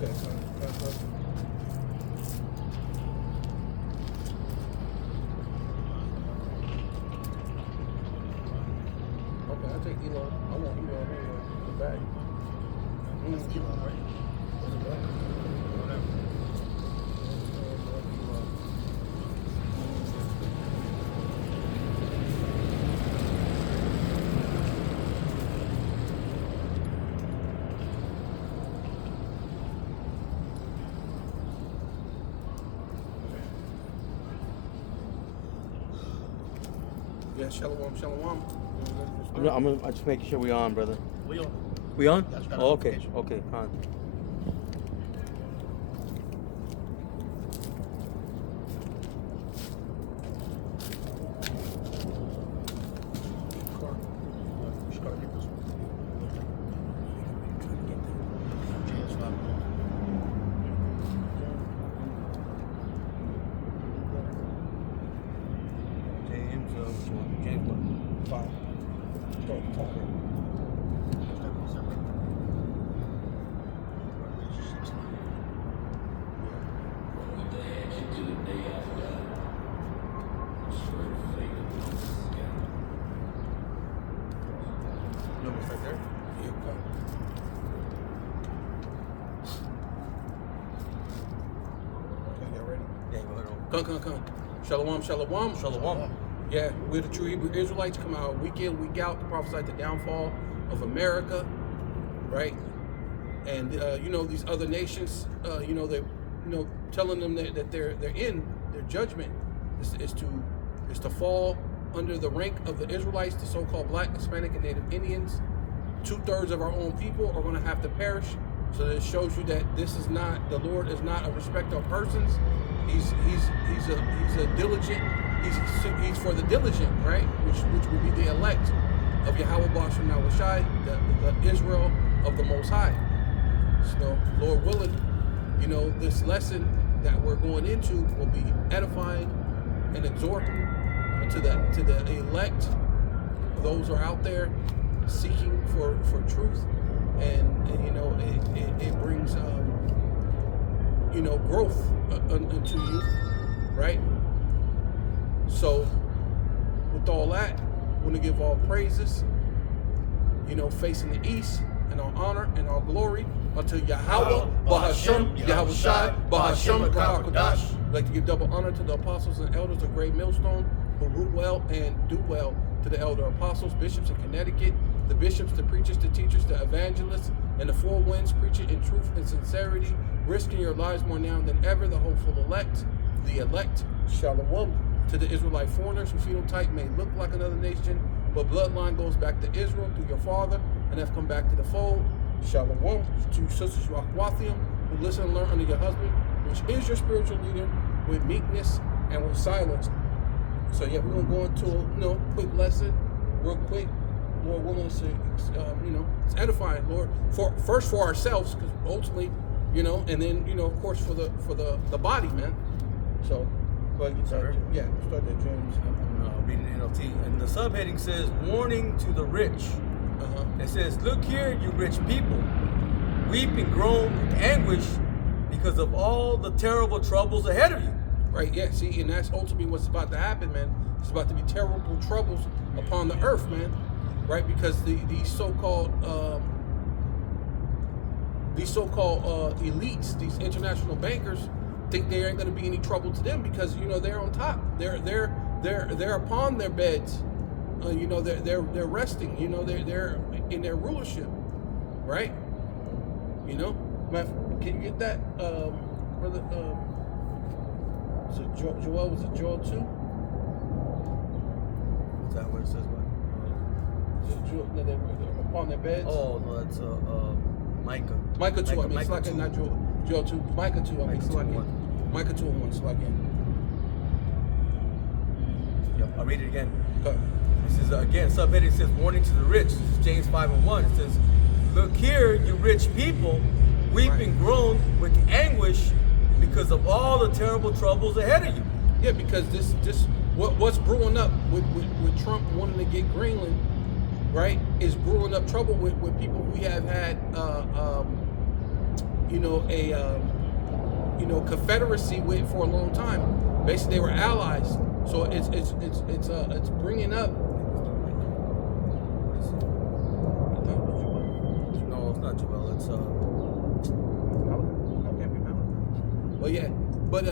Okay. Okay, I'll take Elo. I want Elo anyway. The bag. That's Elo, right? What's it like? Whatever. Yeah, shalom. I'm just making sure we're on, brother. We on. We on? That's got Oh, okay. notification. Okay, fine. Just gotta get this one. James 5. James what? 5. Start the timer. Number right there. Yeah, come. Okay, y'all ready? Yeah, go ahead. Come. Shalom. Shalom. Yeah, we're the true Hebrew Israelites, come out week in, week out to prophesy the downfall of America, right? And these other nations, they telling them that they're in their judgment is to fall under the rank of the Israelites, the so-called Black, Hispanic, and Native Indians. 2/3 of our own people are going to have to perish. So it shows you that the Lord is not a respecter of persons. He's a diligent. He's for the diligent, right? Which would be the elect of Yahweh Bashem Nawashai, the Israel of the Most High. So, Lord willing, this lesson that we're going into will be edifying and exhorting to the elect. Those who are out there seeking for truth, and it brings growth unto you, right? So, with all that, I want to give all praises, facing the east, and all honor and all glory unto Yahweh, Bahashem, Yahushai, Bahashem, Rahakadosh. I'd like to give double honor to the apostles and elders of Great Millstone, who root well and do well, to the elder apostles, bishops in Connecticut, the bishops, the preachers, the teachers, the evangelists, and the four winds, preaching in truth and sincerity, risking your lives more now than ever, the hopeful elect, the elect, shalom. To the Israelite foreigners whose phenotype may look like another nation, but bloodline goes back to Israel through your father and have come back to the fold. Shalom. To sisters Rachwathium who listen and learn under your husband, which is your spiritual leader, with meekness and with silence. So yeah, we're gonna go into a quick lesson, real quick. Lord willing, it's edifying, Lord, first for ourselves, because ultimately, and then of course for the body, man. So. Start there, James. I'm reading NLT, and the subheading says, "Warning to the rich." It says, "Look here, you rich people, weep and groan with anguish because of all the terrible troubles ahead of you." Right, yeah, see, and that's ultimately what's about to happen, man. It's about to be terrible troubles upon the earth, man. Right, because these so-called elites, these international bankers, think there ain't going to be any trouble to them because they're on top. They're upon their beds. They're resting. They're in their rulership, right? Can you get that, brother? Joel, was it Joel 2? Is that what it says? What? They're upon their beds. Oh no, that's Micah. Micah 2. Micah, It's like 2. not Joel 2. Micah 2. Micah 2:1. Micah 2:1. So again. Yep, I'll read it again. Okay. This is again, subheading says, "Warning to the rich." This is James 5:1. It says, "Look here, you rich people, weep and groan with anguish because of all the terrible troubles ahead of you." Yeah, because what's brewing up with Trump wanting to get Greenland, right, is brewing up trouble with people we have had confederacy with for a long time. Basically, they were allies. So it's bringing up. No, it's not Joel. It's Well, yeah, but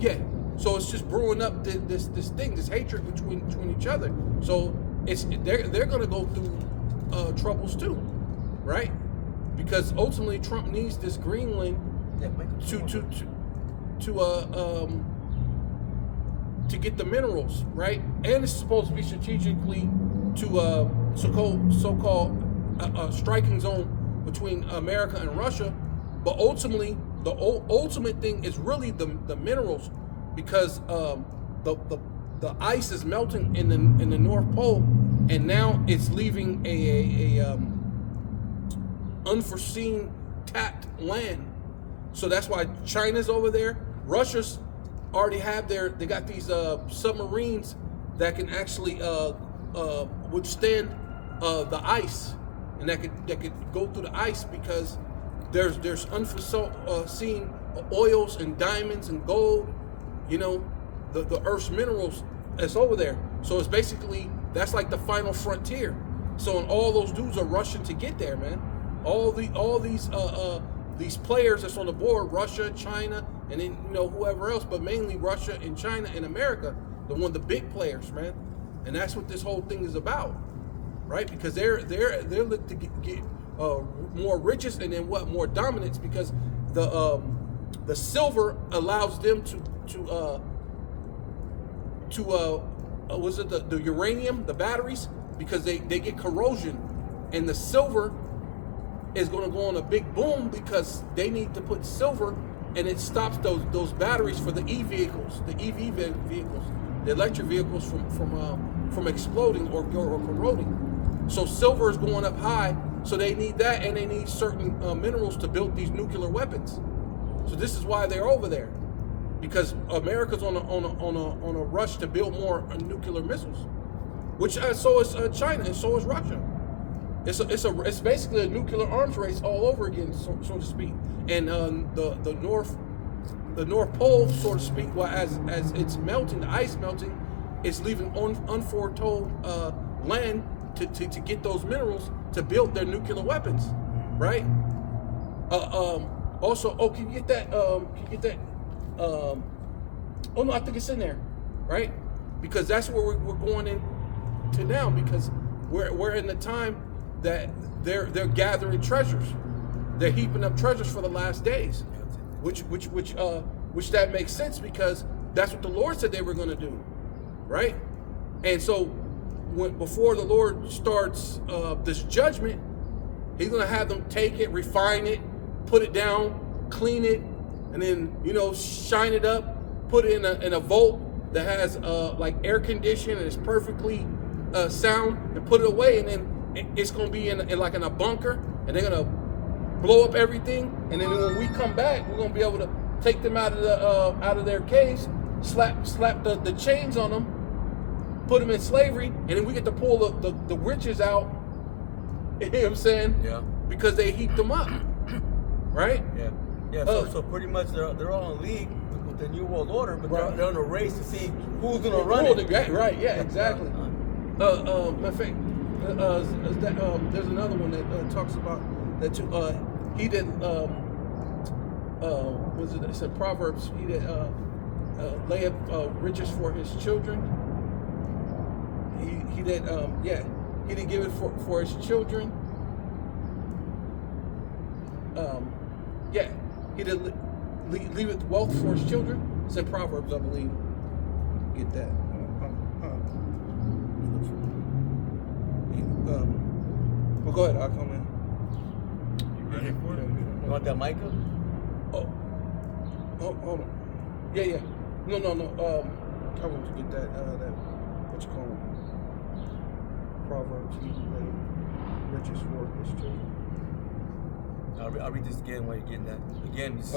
yeah. So it's just brewing up this thing, this hatred between each other. So they're gonna go through troubles too, right? Because ultimately Trump needs this Greenland to get the minerals, right? And it's supposed to be strategically to so-called striking zone between America and Russia. But ultimately, the ultimate thing is really the minerals, because the ice is melting in the North Pole, and now it's leaving a unforeseen tapped land. So that's why China's over there. Russia's already have they got these submarines that can actually withstand the ice, and that could go through the ice, because there's unforeseen oils and diamonds and gold, the Earth's minerals that's over there. So it's basically, that's like the final frontier. So, and all those dudes are rushing to get there, man. All these players that's on the board, Russia, China, and then whoever else, but mainly Russia and China and America, the big players, man. And that's what this whole thing is about, right? Because they're looking to get more riches, and then more dominance, because the silver allows them to was it the uranium, the batteries, because they get corrosion, and the silver is going to go on a big boom, because they need to put silver, and it stops those batteries for the EV vehicles, the electric vehicles from exploding or corroding. So silver is going up high, so they need that, and they need certain minerals to build these nuclear weapons. So this is why they're over there, because America's on a rush to build more nuclear missiles, which so is China, and so is Russia. It's basically a nuclear arms race all over again, so to speak. And the North Pole, so to speak, well, as it's melting, the ice melting, it's leaving unforetold land to get those minerals to build their nuclear weapons, right? Also, can you get that? Oh no, I think it's in there, right? Because that's where we're going into now, because we're in the time that they're gathering treasures. They're heaping up treasures for the last days, which that makes sense, because that's what the Lord said they were going to do, right? And so before the Lord starts this judgment, He's going to have them take it, refine it, put it down, clean it, and then shine it up, put it in a vault that has like air conditioning and it's perfectly sound, and put it away, and then it's going to be in a bunker, and they're going to blow up everything, and then when we come back, we're going to be able to take them out of their caves, slap the chains on them, put them in slavery, and then we get to pull the riches out. You know what I'm saying? Yeah. Because they heaped them up, right? Yeah. Yeah. So pretty much they're all in league with the New World Order, but they're in a race to see who's gonna run it. Right. Yeah. Exactly. Matter of fact, there's another one that talks about that too. He did. Was it? It said Proverbs. He did lay up riches for his children. He did. He didn't give it for his children. He did leave it wealth for his children. It's in Proverbs, I believe. Get that. Well, go ahead. I'll come in. You ready for it? You want that mic? Oh, hold on. Yeah. No. I want to get that. What you call it? Proverbs. He laid riches for his children. I'll read this again while you're getting that. Again, this is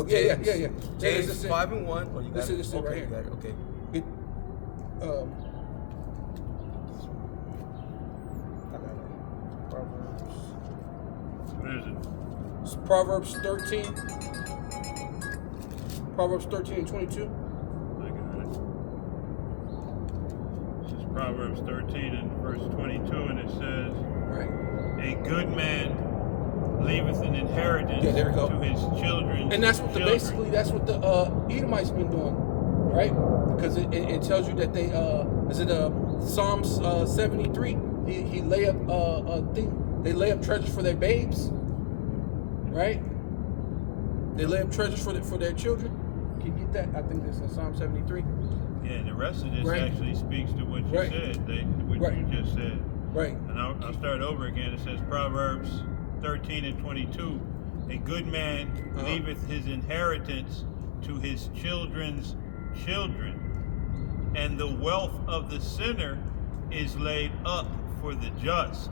Yeah. James 5:1. Oh, you got This it? is Okay, right here. you got it. Okay. I got it. Proverbs. What is it? It's Proverbs 13. Proverbs 13 and 22. I got it. This is Proverbs 13 and verse 22, and it says, Right. "A good man leaveth an inheritance Yeah, there we go. to his children." And that's what the that's what the Edomites been doing, right? Because it tells you that they is it Psalms 73? He lay up they lay up treasures for their babes, right? They lay up treasures for their children. Can you get that? I think this is Psalm 73. Yeah, and the rest of this Right. actually speaks to what you Right. said, what Right. you just said. Right. And I'll start over again. It says Proverbs 13 and 22, "A good man leaveth his inheritance to his children's children, and the wealth of the sinner is laid up for the just."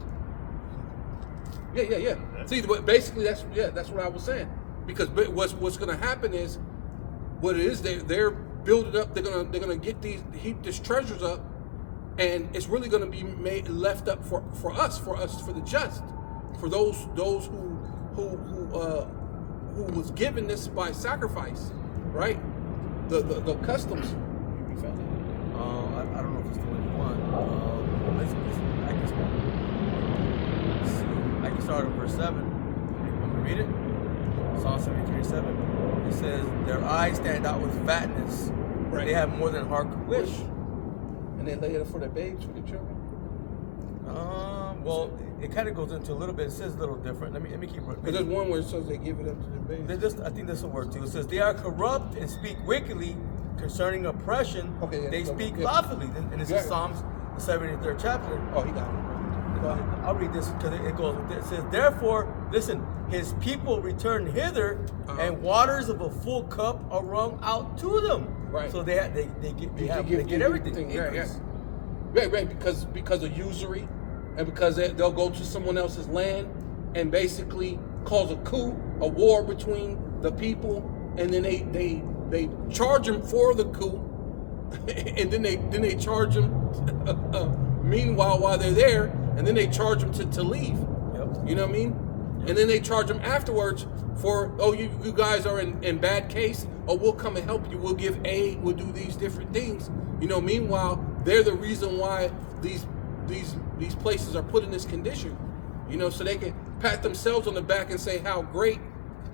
Yeah. See, but basically that's what I was saying. Because what's going to happen is, what it is they're building up. They're gonna heap these treasures up, and it's really going to be left up for us, for the just, for those who was given this by sacrifice, right? The customs. You found it? I don't know if it's the one you want. I can start at verse 7. Want me to read it? Psalm 73:7. It says, "Their eyes stand out with fatness. Right. They have more than heart could wish." And they lay it up for their babes, for their children. Well, it kind of goes into a little bit. It says a little different. Let me keep reading. But there's one where it says they give it up to their babes. I think this will work too. It says, "They are corrupt and speak wickedly concerning oppression. Okay, yeah, they so, speak yeah. lawfully." And this Yeah. is Psalms, the 73rd chapter. Oh, he got it. Go ahead. I'll read this because it goes. It says, "Therefore, listen, his people return hither, and waters of a full cup are wrung out to them." Right. So they get everything. Increase. Right. Because of usury, and because they'll go to someone else's land and basically cause a coup, a war between the people, and then they charge them for the coup, and then they charge them. Meanwhile, while they're there, and then they charge them to leave. Yep. You know what I mean? And then they charge them afterwards for, oh, you guys are in bad case, or we'll come and help you. We'll give aid. We'll do these different things. You know, meanwhile, they're the reason why these places are put in this condition. You know, so they can pat themselves on the back and say how great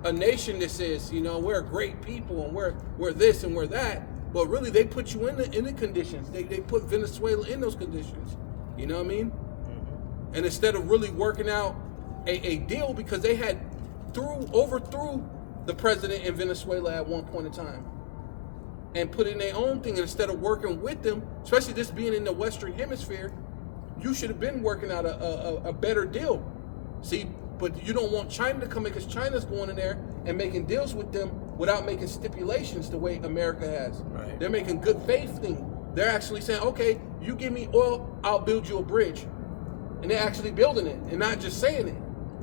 a nation this is. You know, we're a great people, and we're this and we're that. But really, they put you in the conditions. They put Venezuela in those conditions. You know what I mean? Mm-hmm. And instead of really working out a deal, because they had overthrew the president in Venezuela at one point in time, and put in their own thing, and instead of working with them, especially this being in the Western Hemisphere, you should have been working out a better deal. See, but you don't want China to come in, because China's going in there and making deals with them without making stipulations the way America has. Right. They're making good faith thing. They're actually saying, okay, you give me oil, I'll build you a bridge. And they're actually building it and not just saying it.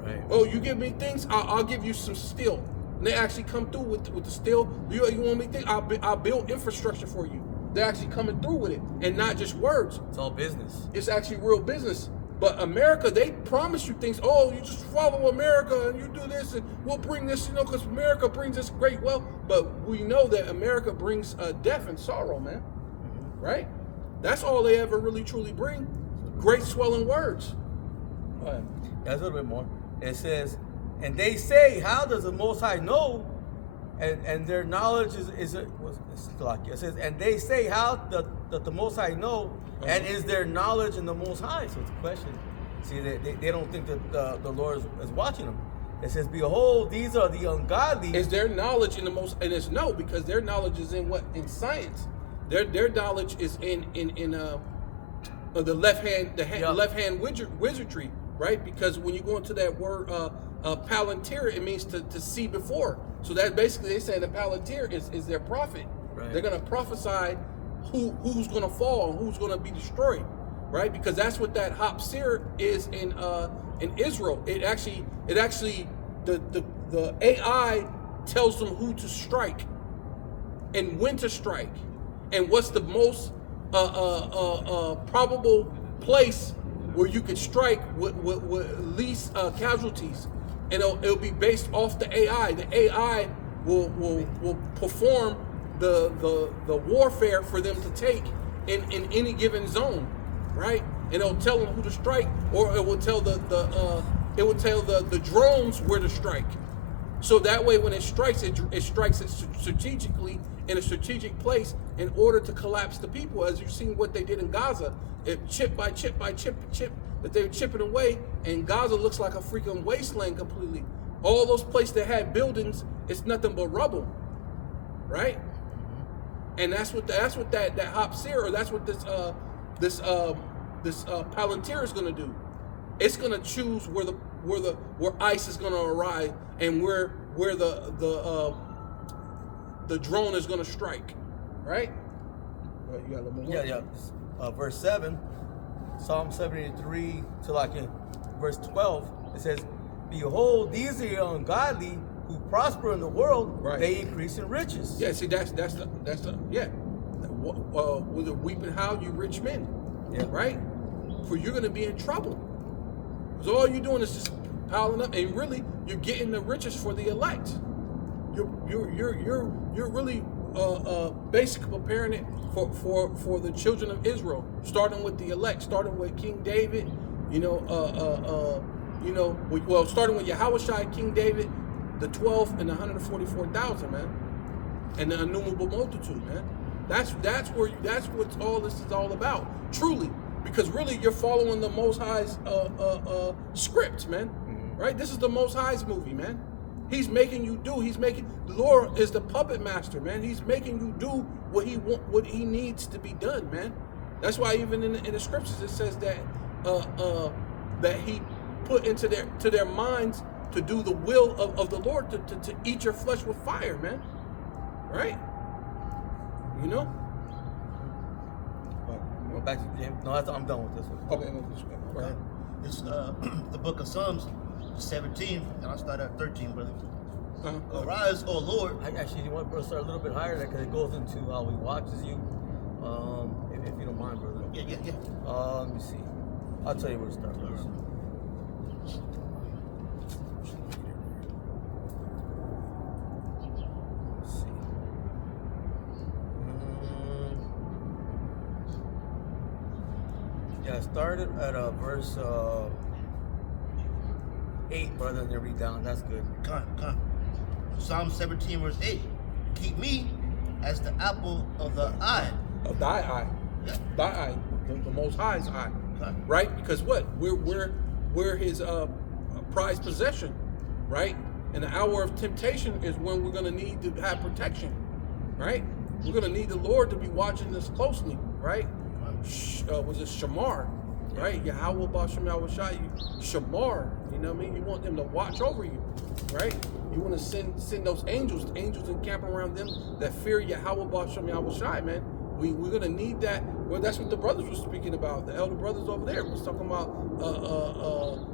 Right. Oh, you give me things, I'll give you some steel. And they actually come through with the steel. You want me to think? I'll build infrastructure for you. They're actually coming through with it, and not just words. It's all business. It's actually real business. But America, they promise you things. Oh, you just follow America and you do this, and we'll bring this, because America brings us great wealth. But we know that America brings death and sorrow, man. Mm-hmm. Right? That's all they ever really truly bring. Great swelling words. Go ahead. That's a little bit more. It says, "And they say, how does the Most High know? And their knowledge is it says, and they say, how doth the Most High know? And is there knowledge in the Most High?" So it's a question. See, they don't think that the Lord is watching them. It says, "Behold, these are the ungodly." Is their knowledge in the most? And it's no, because their knowledge is in what? In science. Their knowledge is in the left hand, left hand wizardry, right? Because when you go into that word palantir, it means to see before. So that basically they say the palantir is their prophet. Right. They're gonna prophesy who's gonna fall and who's gonna be destroyed, right? Because that's what that hopsir is in Israel. It actually the AI tells them who to strike and when to strike and what's the most probable place where you could strike with least casualties. and it'll be based off the AI. The AI will perform the warfare for them to take in any given zone, right? And it'll tell them who to strike, or it will tell the drones where to strike. So that way, when it strikes it strategically in a strategic place in order to collapse the people. As you've seen what they did in Gaza, chip by chip by chip, that they were chipping away, and Gaza looks like a freaking wasteland completely. All those places that had buildings, it's nothing but rubble, right? And that's what that Hapsir, or that's what this Palantir is going to do. It's going to choose where ICE is going to arrive and where the drone is going to strike, right? Well, you got a little more. Yeah. Verse 7, Psalm 73 to like in verse 12, it says, "Behold, these are the ungodly who prosper in the world; right. They increase in riches." Yeah, see, that's the yeah. With a weeping howl, you rich men, Yeah. right? For you're going to be in trouble. Because all you're doing is just piling up, and really, you're getting the riches for the elect. You're really basically preparing it for the children of Israel, starting with the elect, starting with King David, starting with Yahushua, King David, the 12 and the 144,000, man, and the innumerable multitude, man. That's what all this is all about, truly. Because really, you're following the Most High's script, man. Right? This is the Most High's movie, man. He's making you do. The Lord is the puppet master, man. He's making you do what he needs to be done, man. That's why even in the scriptures it says that that He put into their minds to do the will of the Lord, to eat your flesh with fire, man. Right? You know. Go back to James. No, I'm done with this one. Okay. Okay. It's the book of Psalms, 17, and I'll start at 13, brother. Arise, O Lord. Actually, you want to start a little bit higher because it goes into how He watches you. If you don't mind, brother. Yeah. Let me see. I'll tell you where to start, brother. Let's see. Yeah, I started at verse 8, brother, and then read down. That's good. Come on. Psalm 17, verse 8. Keep me as the apple of the eye. Of thy eye. Yeah. Thy eye. The Most High's eye. Okay. Right? Because what? We're His prized possession, right? And the hour of temptation is when we're going to need to have protection, right? We're going to need the Lord to be watching us closely, right? Was it Shamar, right? Yahweh Bashem Yahushai, Shamar, you know what I mean? You want them to watch over you, right? You want to send those angels encamp around them that fear Yahweh Bashem Yahushai, man. We're going to need that. Well, that's what the brothers were speaking about. The elder brothers over there was talking about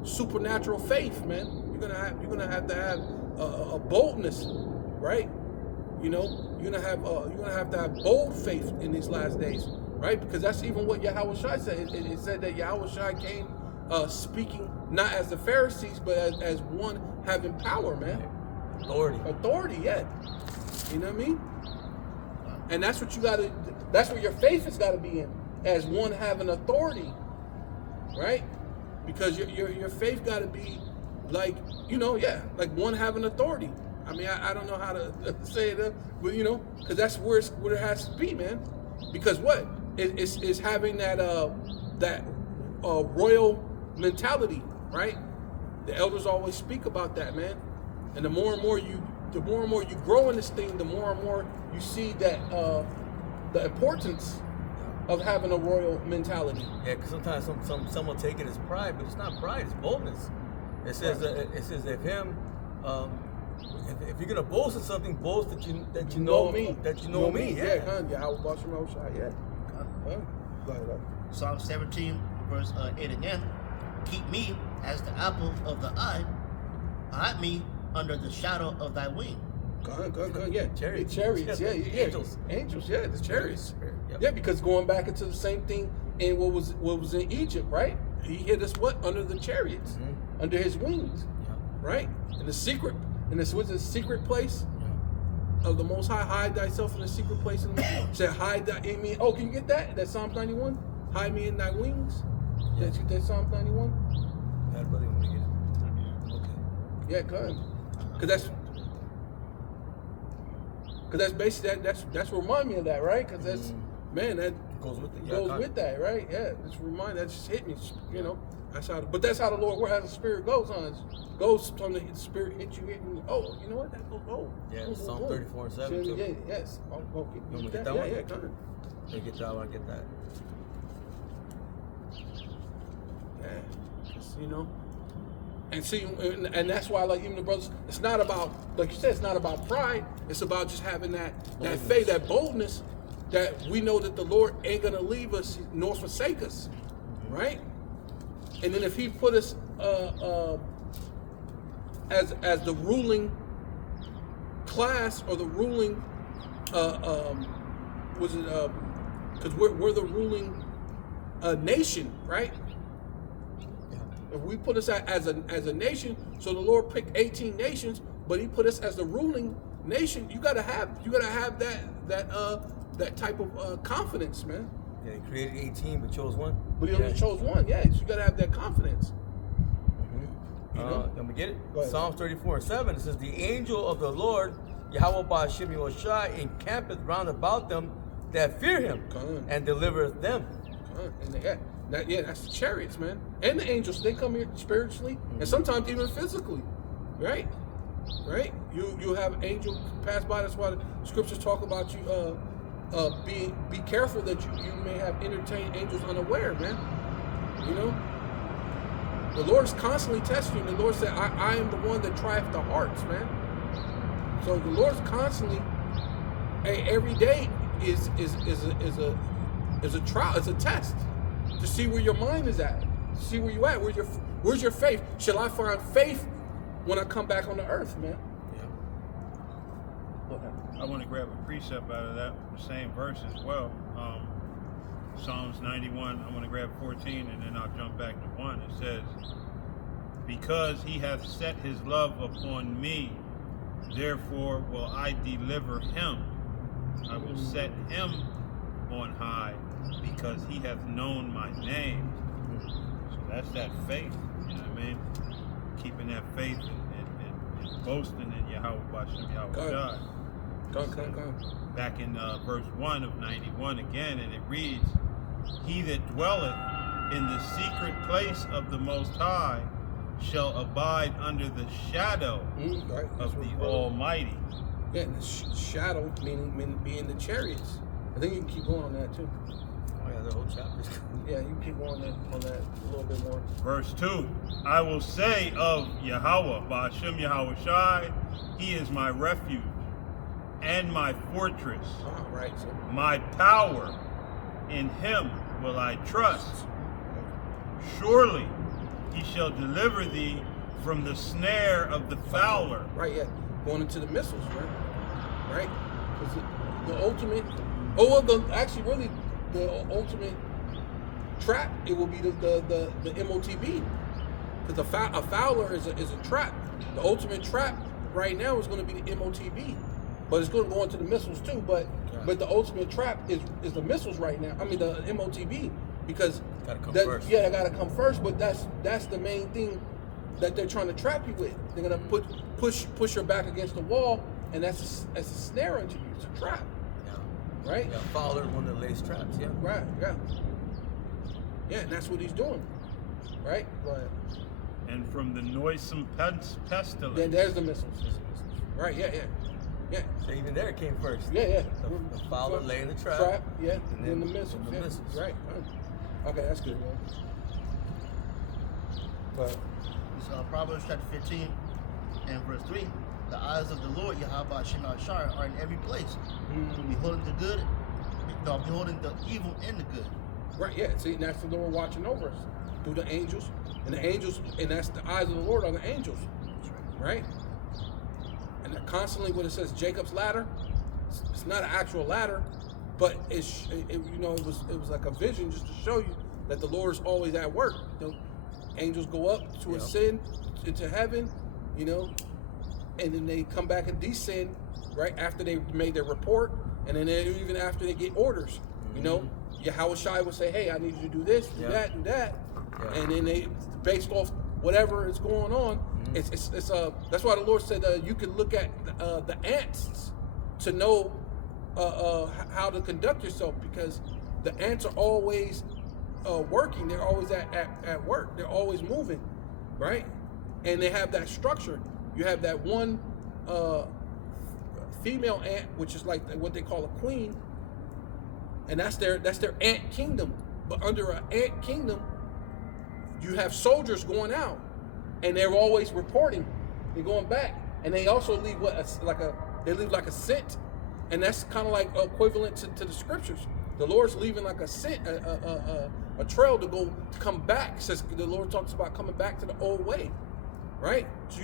supernatural faith, man. You're gonna have to have a boldness, right? You know, you're gonna have to have bold faith in these last days, right? Because that's even what Yahushua said. It said that Yahushua came speaking not as the Pharisees, but as one having power, man. Authority, yeah. You know what I mean? And that's what you gotta. That's where your faith has got to be in, as one having authority, right? Because your faith got to be like, like one having authority. I mean, I don't know how to say it, but because that's where it has to be, man. Because what it's having that royal mentality, right? The elders always speak about that, man. And the more and more you grow in this thing, the more and more you see that. The importance of having a royal mentality. Yeah, because sometimes some will take it as pride, but it's not pride; it's boldness. It says if you're gonna boast in something, boast that you know me. That you know me. Yeah. Psalm 17, verse 8 again. Keep me as the apple of the eye. Hide me under the shadow of thy wing. Good, yeah. Chariots, yeah. Angels, yeah, the chariots. Yep. Yeah, because going back into the same thing in what was in Egypt, right? He hid us under the chariots, under his wings, right? In the secret, in this was a secret place of the Most High. Hide thyself in the secret place. Said hide in me. Oh, can you get that? That's Psalms 91. Hide me in thy wings. Yeah. That's Psalms 91. Yeah, brother, want to get it? Okay. Yeah, go ahead. Cause that's basically that's remind me of that, right? Cause that's man that Goes with it. goes with that, right? Yeah, it's remind that just hit me, you know. That's how, but that's how the Lord works. How the Spirit goes on. It goes from the Spirit hit you, and oh, you know what? That goes. Oh, Yeah, boom, Psalm boom, 34 and 7 boom. too. Yeah, yes. Oh, okay. You want me to get that? that Yeah, one? yeah, come on. Let me get that one. Get that. Yeah, 'cause, you know. And see, and that's why, like, even the brothers, it's not about, like you said, it's not about pride. It's about just having that faith, that boldness, that we know that the Lord ain't gonna leave us nor forsake us, right? And then if He put us as the ruling class or the ruling, because we're the ruling nation, right? If we put us as a nation, so the Lord picked 18 nations, but He put us as the ruling nation. You gotta have that type of confidence, man. Yeah, He created 18 but chose one. But He only chose one. Yeah, so you gotta have that confidence. You know? Let me get it. Go ahead. Psalms 34 and 7. It says, "The angel of the Lord, Yahweh Ba'Shem Yoshai, encampeth round about them that fear Him, and delivereth them." And that's the chariots, man. And the angels, they come here spiritually and sometimes even physically, right? Right? You have angels pass by. That's why the scriptures talk about you. Be careful that you may have entertained angels unaware, man. You know, the Lord is constantly testing you. The Lord said, "I am the one that trieth the hearts, man." So the Lord's constantly, every day is a trial, is a test to see where your mind is at, see where you at, where's your faith? Shall I find faith when I come back on the earth, man? I want to grab a precept out of that, the same verse as well. Psalms 91, I want to grab 14 and then I'll jump back to 1. It says, "Because He hath set His love upon me, therefore will I deliver him. I will set him on high, because he hath known my name." So that's that faith, you know what I mean? Keeping that faith and boasting in Yahweh Ba'Shem Yahweh God. Go. Back in verse 1 of 91 again, and it reads, "He that dwelleth in the secret place of the Most High shall abide under the shadow of the Almighty." Yeah, and the shadow meaning being the chariots. I think you can keep going on that too. Oh yeah, the whole chapter's Yeah, you can keep going on that a little bit more. Verse 2, "I will say of Yahweh, Ba'Shem Yahweh Shai, He is my refuge and my fortress, Right. So, my power, in Him will I trust. Surely He shall deliver thee from the snare of the fowler." right, yeah. Going into the missiles, right? Because the ultimate, the ultimate trap, it will be the MOTB. Because a fowler is a trap. The ultimate trap right now is going to be the MOTB. But it's going to go into the missiles too. But the ultimate trap is the missiles right now. I mean the MOTB, because gotta come first. Yeah, they got to come first. But that's the main thing that they're trying to trap you with. They're going to push your back against the wall, and that's a snare into you. It's a trap. Yeah. Right? Yeah, Fowler, one that lays traps. Yeah. Right. Yeah. Yeah, and that's what he's doing. Right. But "And from the noisome pestilence." then there's the missiles. Right. Yeah. So even there it came first. Yeah. The Fowler laying the trap. Yeah. And then the missiles. the missiles. Right. Okay, that's good, man. But It's Proverbs chapter 15 and verse 3. "The eyes of the Lord, Yahweh Ba'Shem Yahweh, are in every place, beholding the evil and the good." right, yeah. See, and that's the Lord watching over us through the angels, and that's the eyes of the Lord on the angels, right? And they're constantly, when it says Jacob's ladder, it's not an actual ladder, but it was like a vision just to show you that the Lord is always at work. Angels go up to ascend into heaven, you know, and then they come back and descend right after they made their report, and then even after they get orders, you know, Yahweh Shai would say, hey, I need you to do this, do that, and then they, based off whatever is going on, it's that's why the Lord said you can look at the ants to know how to conduct yourself, because the ants are always working. They're always at work. They're always moving, right? And they have that structure. You have that one female ant, which is like what they call a queen, and that's their ant kingdom. But under an ant kingdom, you have soldiers going out, and they're always reporting. They're going back, and they also leave they leave like a scent, and that's kind of like equivalent to the scriptures. The Lord's leaving like a scent, a trail to come back. Says the Lord talks about coming back to the old way, right? So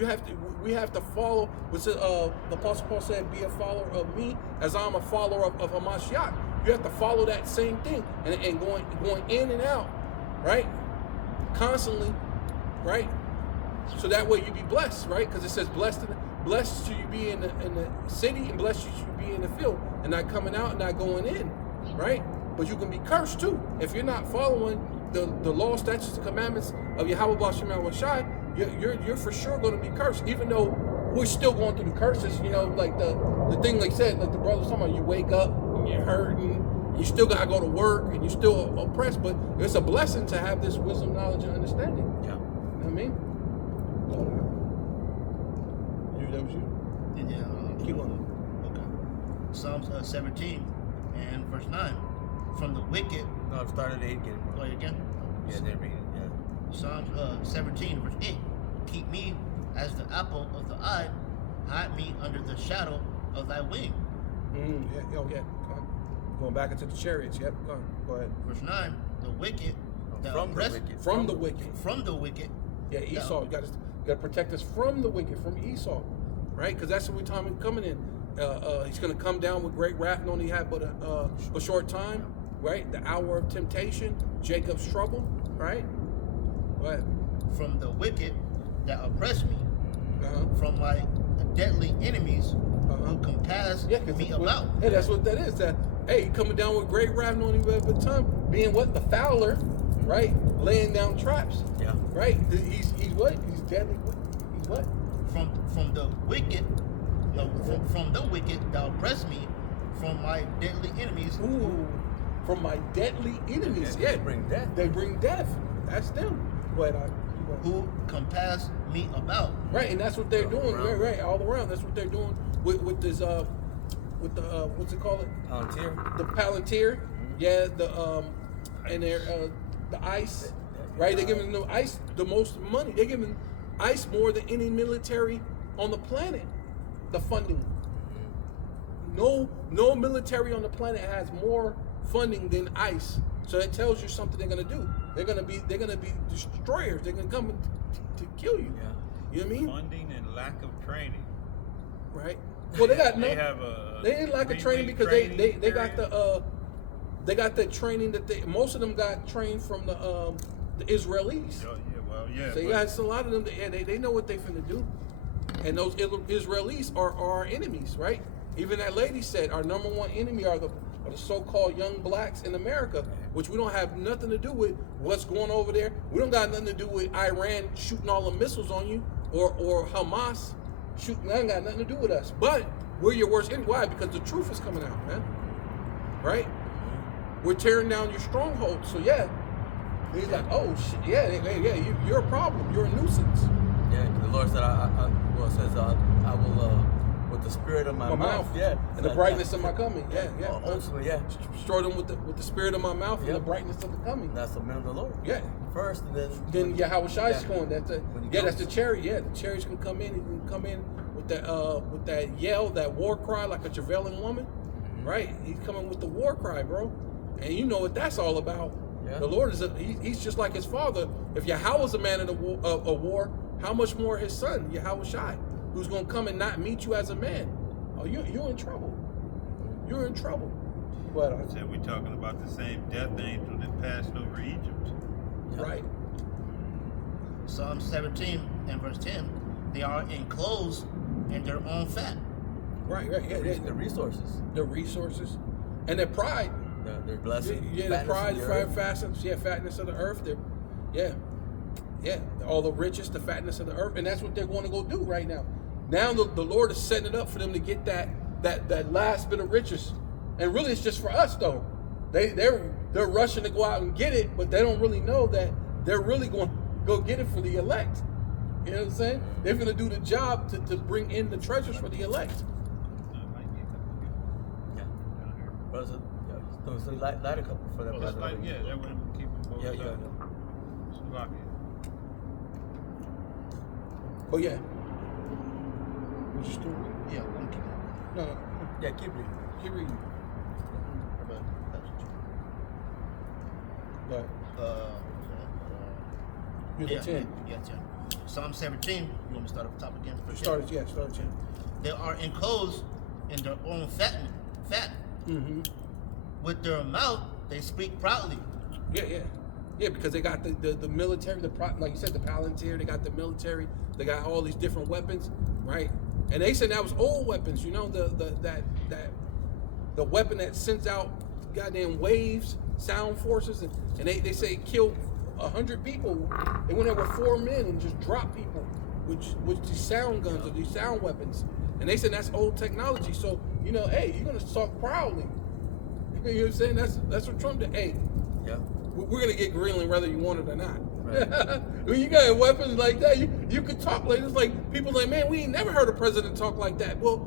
we have to follow. Which the Apostle Paul said, "Be a follower of me, as I'm a follower of Hamashiach." You have to follow that same thing, and going in and out, right? Constantly, right? So that way you be blessed, right? Because it says, "Blessed should you be in the city, and blessed should you be in the field," and not coming out and not going in, right? But you can be cursed too if you're not following the law, statutes, and commandments of Yahweh B'Shem Yahweh Shai. You're for sure going to be cursed, even though we're still going through the curses. You know, like the thing they said, like the brothers talking about, you wake up and you're hurting, you still gotta go to work, and you're still oppressed. But it's a blessing to have this wisdom, knowledge, and understanding. Yeah, you know what I mean. That was you. Yeah. Keep on. Okay. Psalms 17 and verse 9. From the wicked. No, I've started 8 again. Go again. Yeah, then read it. Yeah. Psalms 17 verse 8. Keep me as the apple of the eye. Hide me under the shadow of thy wing. Yeah. Oh, yeah. Going back into the chariots. Yep. Go ahead. Verse 9. The wicked. From the wicked. From the wicked. Yeah, Esau. You got to protect us from the wicked, from Esau, right? Because that's the time he's coming in. He's going to come down with great wrath, and only have but a short time, right? The hour of temptation, Jacob's trouble, right? Go ahead. From the wicked that oppress me, from my deadly enemies who compass me about. Yeah, that's what that is. That hey, coming down with great wrath, and only have but time, being what? The fowler, right? Laying down traps. Yeah. Right? He's what? He's deadly. He's what? From the wicked, from the wicked that oppress me, from my deadly enemies. Ooh, from my deadly enemies. Yeah, They bring death. They bring death. That's them. But who compass me about. Right, and that's what they're doing. Right, all around. That's what they're doing with this with the what's it called? Palantir. The Palantir. Yeah, and they're the ICE. Right, they're giving the ICE the most money. They're giving ICE more than any military on the planet. The funding. No military on the planet has more funding than ICE. So it tells you something they're gonna do. They're gonna be destroyers. They're gonna come to kill you. Yeah. You know what I mean? Funding and lack of training. Right. Well, they got They didn't lack of training because they got the training that most of them got trained from the Israelis. Yeah. So you got a lot of them. They know what they finna do, and those Israelis are our enemies, right? Even that lady said our number one enemy are the so-called young blacks in America, which we don't have nothing to do with what's going over there. We don't got nothing to do with Iran shooting all the missiles on you or Hamas shooting. That ain't got nothing to do with us. But we're your worst enemy. Why? Because the truth is coming out, man. Right? We're tearing down your strongholds. So yeah, he's like, oh shit, yeah, you're a problem. You're a nuisance. Yeah, the Lord said, I will, with the spirit of my mouth, and the brightness of my coming, ultimately, destroy them with the spirit of my mouth and the brightness of the coming. That's the man of the Lord. Yeah. First, and then Yahweh Shai is going. That's the chariot. Yeah, the chariots can come in. He can come in with that yell, that war cry, like a travailing woman, right? He's coming with the war cry, bro. And you know what that's all about. Yeah. The Lord he's just like his father. If Yahweh's a man of war, how much more his son, Yahweh Shai, who's going to come and not meet you as a man? Oh, you're in trouble. You're in trouble. But I said we're talking about the same death angel that passed over Egypt. Right. Psalm 17 and verse 10. They are enclosed in their own fat. Right. Yeah. The resources. The resources, and their pride. Their blessing. Yeah, the pride, fatness of the earth. Yeah, all the riches, the fatness of the earth, and that's what they're going to go do right now. Now the Lord is setting it up for them to get that last bit of riches, and really it's just for us though. They're rushing to go out and get it, but they don't really know that they're really going to go get it for the elect. You know what I'm saying? They're going to do the job to bring in the treasures for the elect. Yeah. Brother, so light a couple for that. Well, that would keep it both Yeah. lock it. Oh yeah. Would you still read? Yeah, I'm keeping. No. Yeah, keep reading. Keep reading. But you're the 10. Yeah, 10. Psalm 17. You want me to start at the top again? Start at 10. They are enclosed in their own fat. Mm-hmm. With their mouth, they speak proudly. Yeah, because they got the military, like you said, the Palantir. They got the military. They got all these different weapons, right? And they said that was old weapons. You know, the weapon that sends out goddamn waves, sound forces, and they say it killed 100 people. They went there with 4 men and just dropped people with these sound guns or these sound weapons. And they said that's old technology. So, you know, hey, you're gonna talk proudly. You know what I'm saying? That's what Trump did. Hey, Yeah. we're gonna get Greenland whether you want it or not. Right. When you got weapons like that, you could talk like it's like people like, man, we ain't never heard a president talk like that. Well,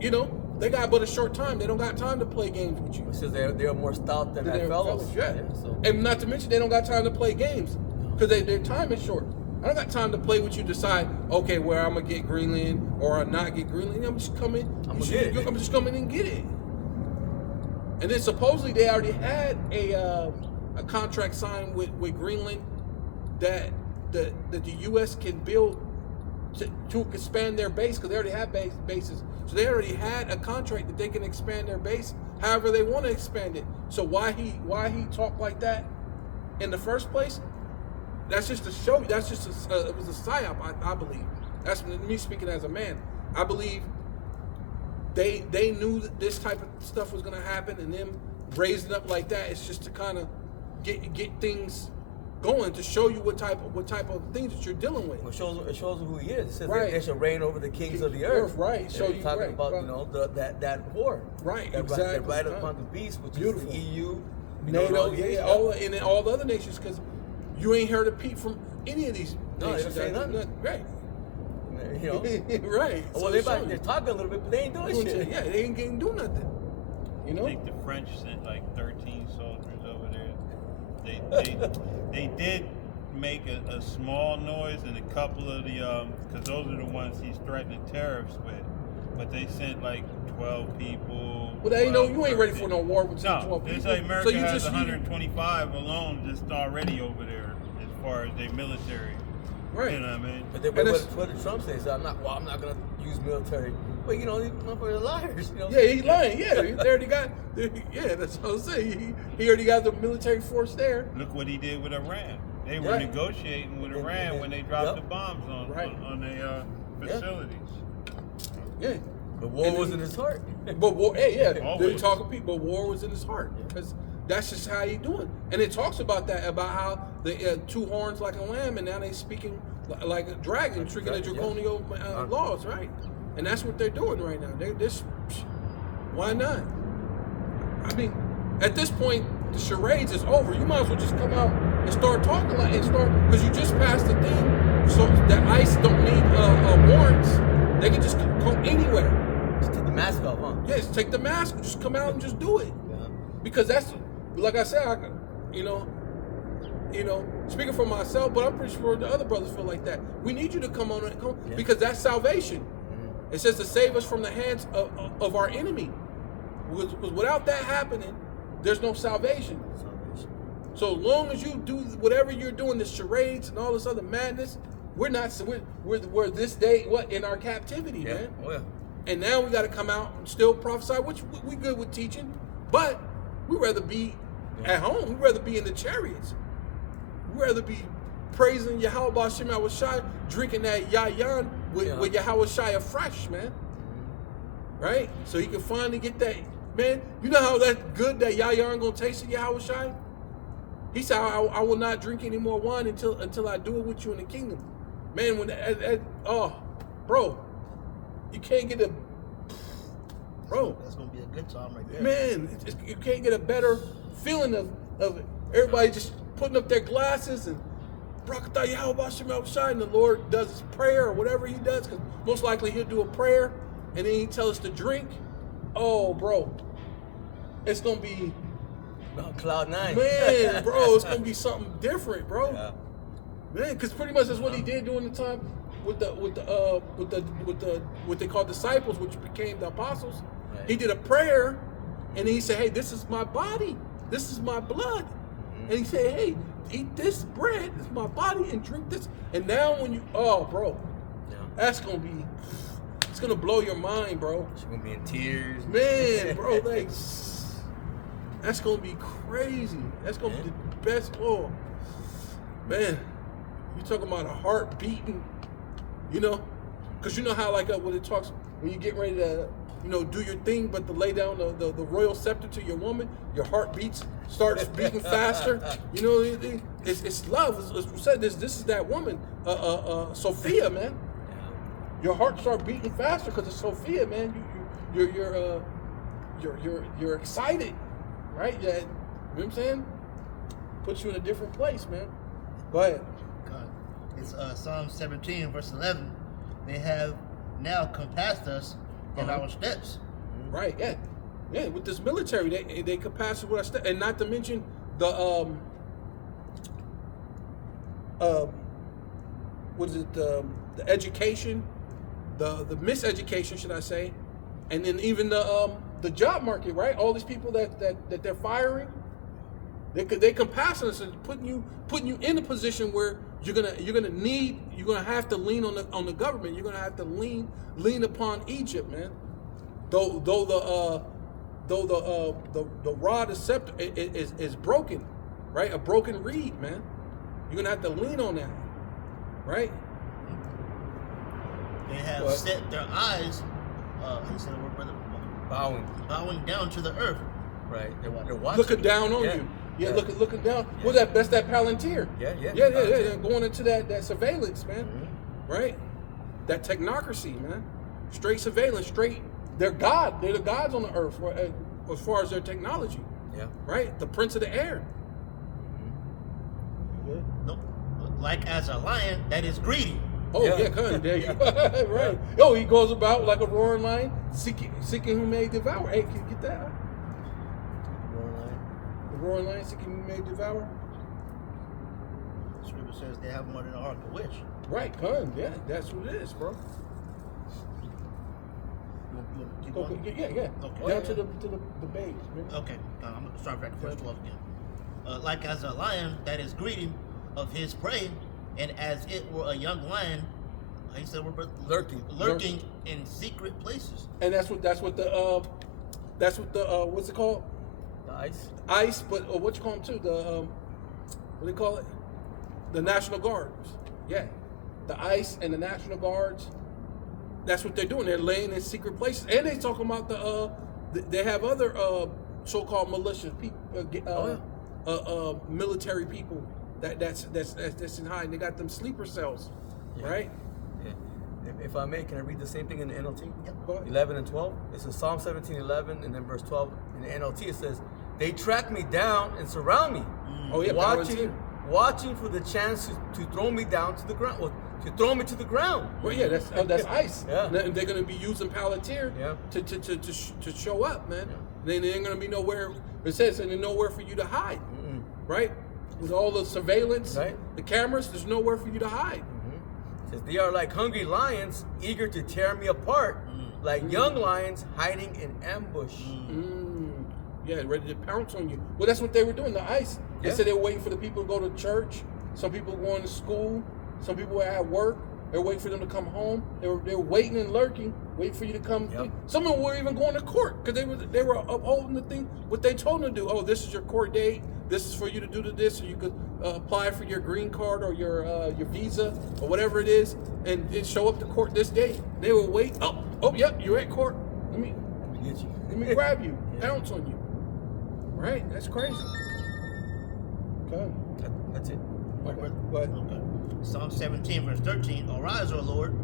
you know, they got but a short time. They don't got time to play games with you. It says they're more stout than their fellows. Yeah. So. And not to mention they don't got time to play games because their time is short. I don't got time to play with you. Decide, okay, where I'm gonna get Greenland or not get Greenland. I'm just coming. I'm just coming and get it. And then supposedly they already had a contract signed with Greenland that the U.S. can build to expand their base because they already have bases. So they already had a contract that they can expand their base however they want to expand it. So why he talked like that in the first place? That's just to show you. That's just it was a psyop. I believe. That's me speaking as a man. I believe they knew that this type of stuff was going to happen, and them raising up like that, it's just to kind of get things going to show you what type of things that you're dealing with. Well, it shows who he is. It says Right. they shall reign over the kings of the earth. Right. So you talking right, about right. that war. Right. That Exactly. That right upon the beast, which Beautiful. is the EU, NATO, and then all the other nations, because you ain't heard a peep from any of these No, they nations. don't say nothing. Right. You know. Right. Well, they're talking a little bit, but they ain't doing shit. Yeah, they ain't getting do nothing. You know. I think the French sent like 13 soldiers over there. They did make a small noise in a couple of the because those are the ones he's threatening tariffs with. But they sent like 12 people. Well, they know you ain't 13. ready for no war with 12 No, people. they say America you has just 125 alone just already over there as far as their military. Right. You know what I mean? But what did Trump say? So I'm not going to use military. Well, you know, these motherfuckers are liars. You know? Yeah, he's lying. Yeah, they already got. Yeah, that's what I'm saying. He already got the military force there. Look what he did with Iran. They were negotiating with Iran when they dropped the bombs on their facilities. Yeah. But war was in his heart. But war, they're Always. talking people. But war was in his heart because that's just how he doing. And it talks about that, about how the 2 horns like a lamb, and now they speaking like a dragon, tricking the draconian laws, right? And that's what they're doing right now. They're just, why not? I mean, at this point, the charades is over. You might as well just come out and start talking because you just passed the thing, so that ICE don't need warrants. They can just go anywhere. Just take the mask off, huh? Yes, take the mask. Just come out and just do it. Yeah. Because that's, like I said, you know, speaking for myself, but I'm pretty sure the other brothers feel like that. We need you to come on because that's salvation. Mm-hmm. It says to save us from the hands of our enemy. Because without that happening, there's no salvation. So as long as you do whatever you're doing, the charades and all this other madness, we're this day in our captivity, man. Oh, yeah. And now we got to come out and still prophesy, which we good with teaching, but we rather be at home. We rather be in the chariots. We rather be praising Yahweh Shem Shai drinking that yayan with Yahweh Shai afresh, man. Right? So he can finally get that. Man, you know how that good that yayan gonna taste in Yahweh Shai? He said, I will not drink any more wine until I do it with you in the kingdom. Man, bro, you can't get a, bro. That's gonna be a good time right there. Man, you can't get a better feeling of everybody just putting up their glasses and Barakatah Yahweh Hashem El Shai, and the Lord does his prayer or whatever he does, because most likely he'll do a prayer and then he tell us to drink. Oh, bro, it's gonna be Cloud 9. Man, bro, it's gonna be something different, bro. Yeah. Man, because pretty much that's what he did during the time with what they call disciples, which became the apostles. Right. He did a prayer, and then he said, "Hey, this is my body, this is my blood," and he said, "Hey, eat this bread, it's my body, and drink this." And now when you, bro, that's gonna be, it's gonna blow your mind, bro. She's gonna be in tears. Man, bro, like. That's gonna be crazy. That's gonna be the best. Oh, man, you talking about a heart beating, you know? Cause you know how like when it talks when you get ready to, do your thing, but to lay down the royal scepter to your woman, your heart starts beating faster. You know, it's love. As we said, this is that woman, Sophia, man. Your heart starts beating faster because it's Sophia, man. You're excited. Right? Yeah, you know what I'm saying? Puts you in a different place, man. Go ahead. It's Psalm 17, verse 11. They have now compassed us in our steps. Right, yeah. Yeah, with this military, they compass us with our steps. And not to mention the, what is it, the education, the miseducation, should I say, and then even the job market, right? All these people that they're firing, they compass us and putting you in a position where you're gonna have to lean on the government. You're gonna have to lean upon Egypt, man. Though the rod of scepter is broken, right? A broken reed, man. You're gonna have to lean on that, right? They have set their eyes. He said the word, brother. Bowing down to the earth. Right. They're watching. Looking down on you. Yeah, looking down. Yeah. What's that? That's that Palantir. Yeah. Going into that surveillance, man. Mm-hmm. Right? That technocracy, man. Straight surveillance, they're God. They're the gods on the earth as far as their technology. Yeah. Right? The prince of the air. No, like as a lion that is greedy. Oh yeah, there you go. Right. Oh, he goes about like a roaring lion, seeking who may devour. Hey, can you get that? The roaring lion seeking who may devour. The scripture says they have more than an ark of witch. Right, yeah, that's what it is, bro. You want to keep going? Yeah. Okay. Down to the base, man. Okay, I'm going to start back at verse 12 again. Like as a lion that is greedy of his prey, and as it were a young lion, he said we're lurking in secret places. And that's what the what's it called? The ice. Ice, but what you call them too? The what do they call it? The National Guards. Yeah, the ICE and the National Guards. That's what they're doing. They're laying in secret places, and they talking about they have other so-called militia people, military people that's in hiding. They got them sleeper cells, right? Yeah. If I may, can I read the same thing in the NLT? Yep. Go ahead. 11 and 12. It's in Psalm 17:11, and then verse 12 in the NLT. It says, "They track me down and surround me, Oh yeah, watching for the chance to throw me down to the ground, or to throw me to the ground." Well, yeah, that's ICE. Yeah. And they're going to be using Palantir to show up, man. Yeah. There ain't going to be nowhere. It says there's nowhere for you to hide, right? With all the surveillance, the cameras, there's nowhere for you to hide. It says they are like hungry lions, eager to tear me apart, like young lions hiding in ambush. Yeah, ready to pounce on you. Well, that's what they were doing. The ICE. They said they were waiting for the people to go to church. Some people going to school. Some people were at work. They were waiting for them to come home. They were waiting and lurking, waiting for you to come. Yep. Some of them were even going to court because they were upholding the thing what they told them to do. Oh, this is your court date. This is for you to do this, so you could apply for your green card or your visa or whatever it is, and show up to court this day. They will wait. Oh, yep, you're at court. Let me get you. Let me grab you, pounce on you. Right? That's crazy. Okay. That's it. Okay. Go ahead. Okay. Psalm 17, verse 13. Arise, O Lord,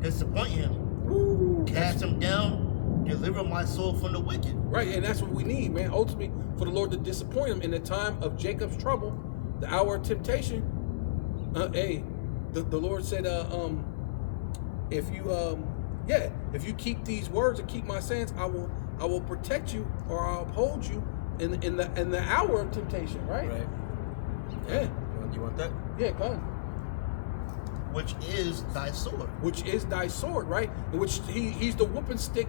disappoint him. Woo. Cast him down, deliver my soul from the wicked. Right, and that's what we need, man. Ultimately, for the Lord to disappoint him in the time of Jacob's trouble, the hour of temptation. The Lord said, if you keep these words and keep my sayings, I will protect you, or I'll uphold you in the hour of temptation. Right. Right. Yeah. You want that? Yeah. Go ahead. Which is thy sword. Which is thy sword, right? In which he's the whooping stick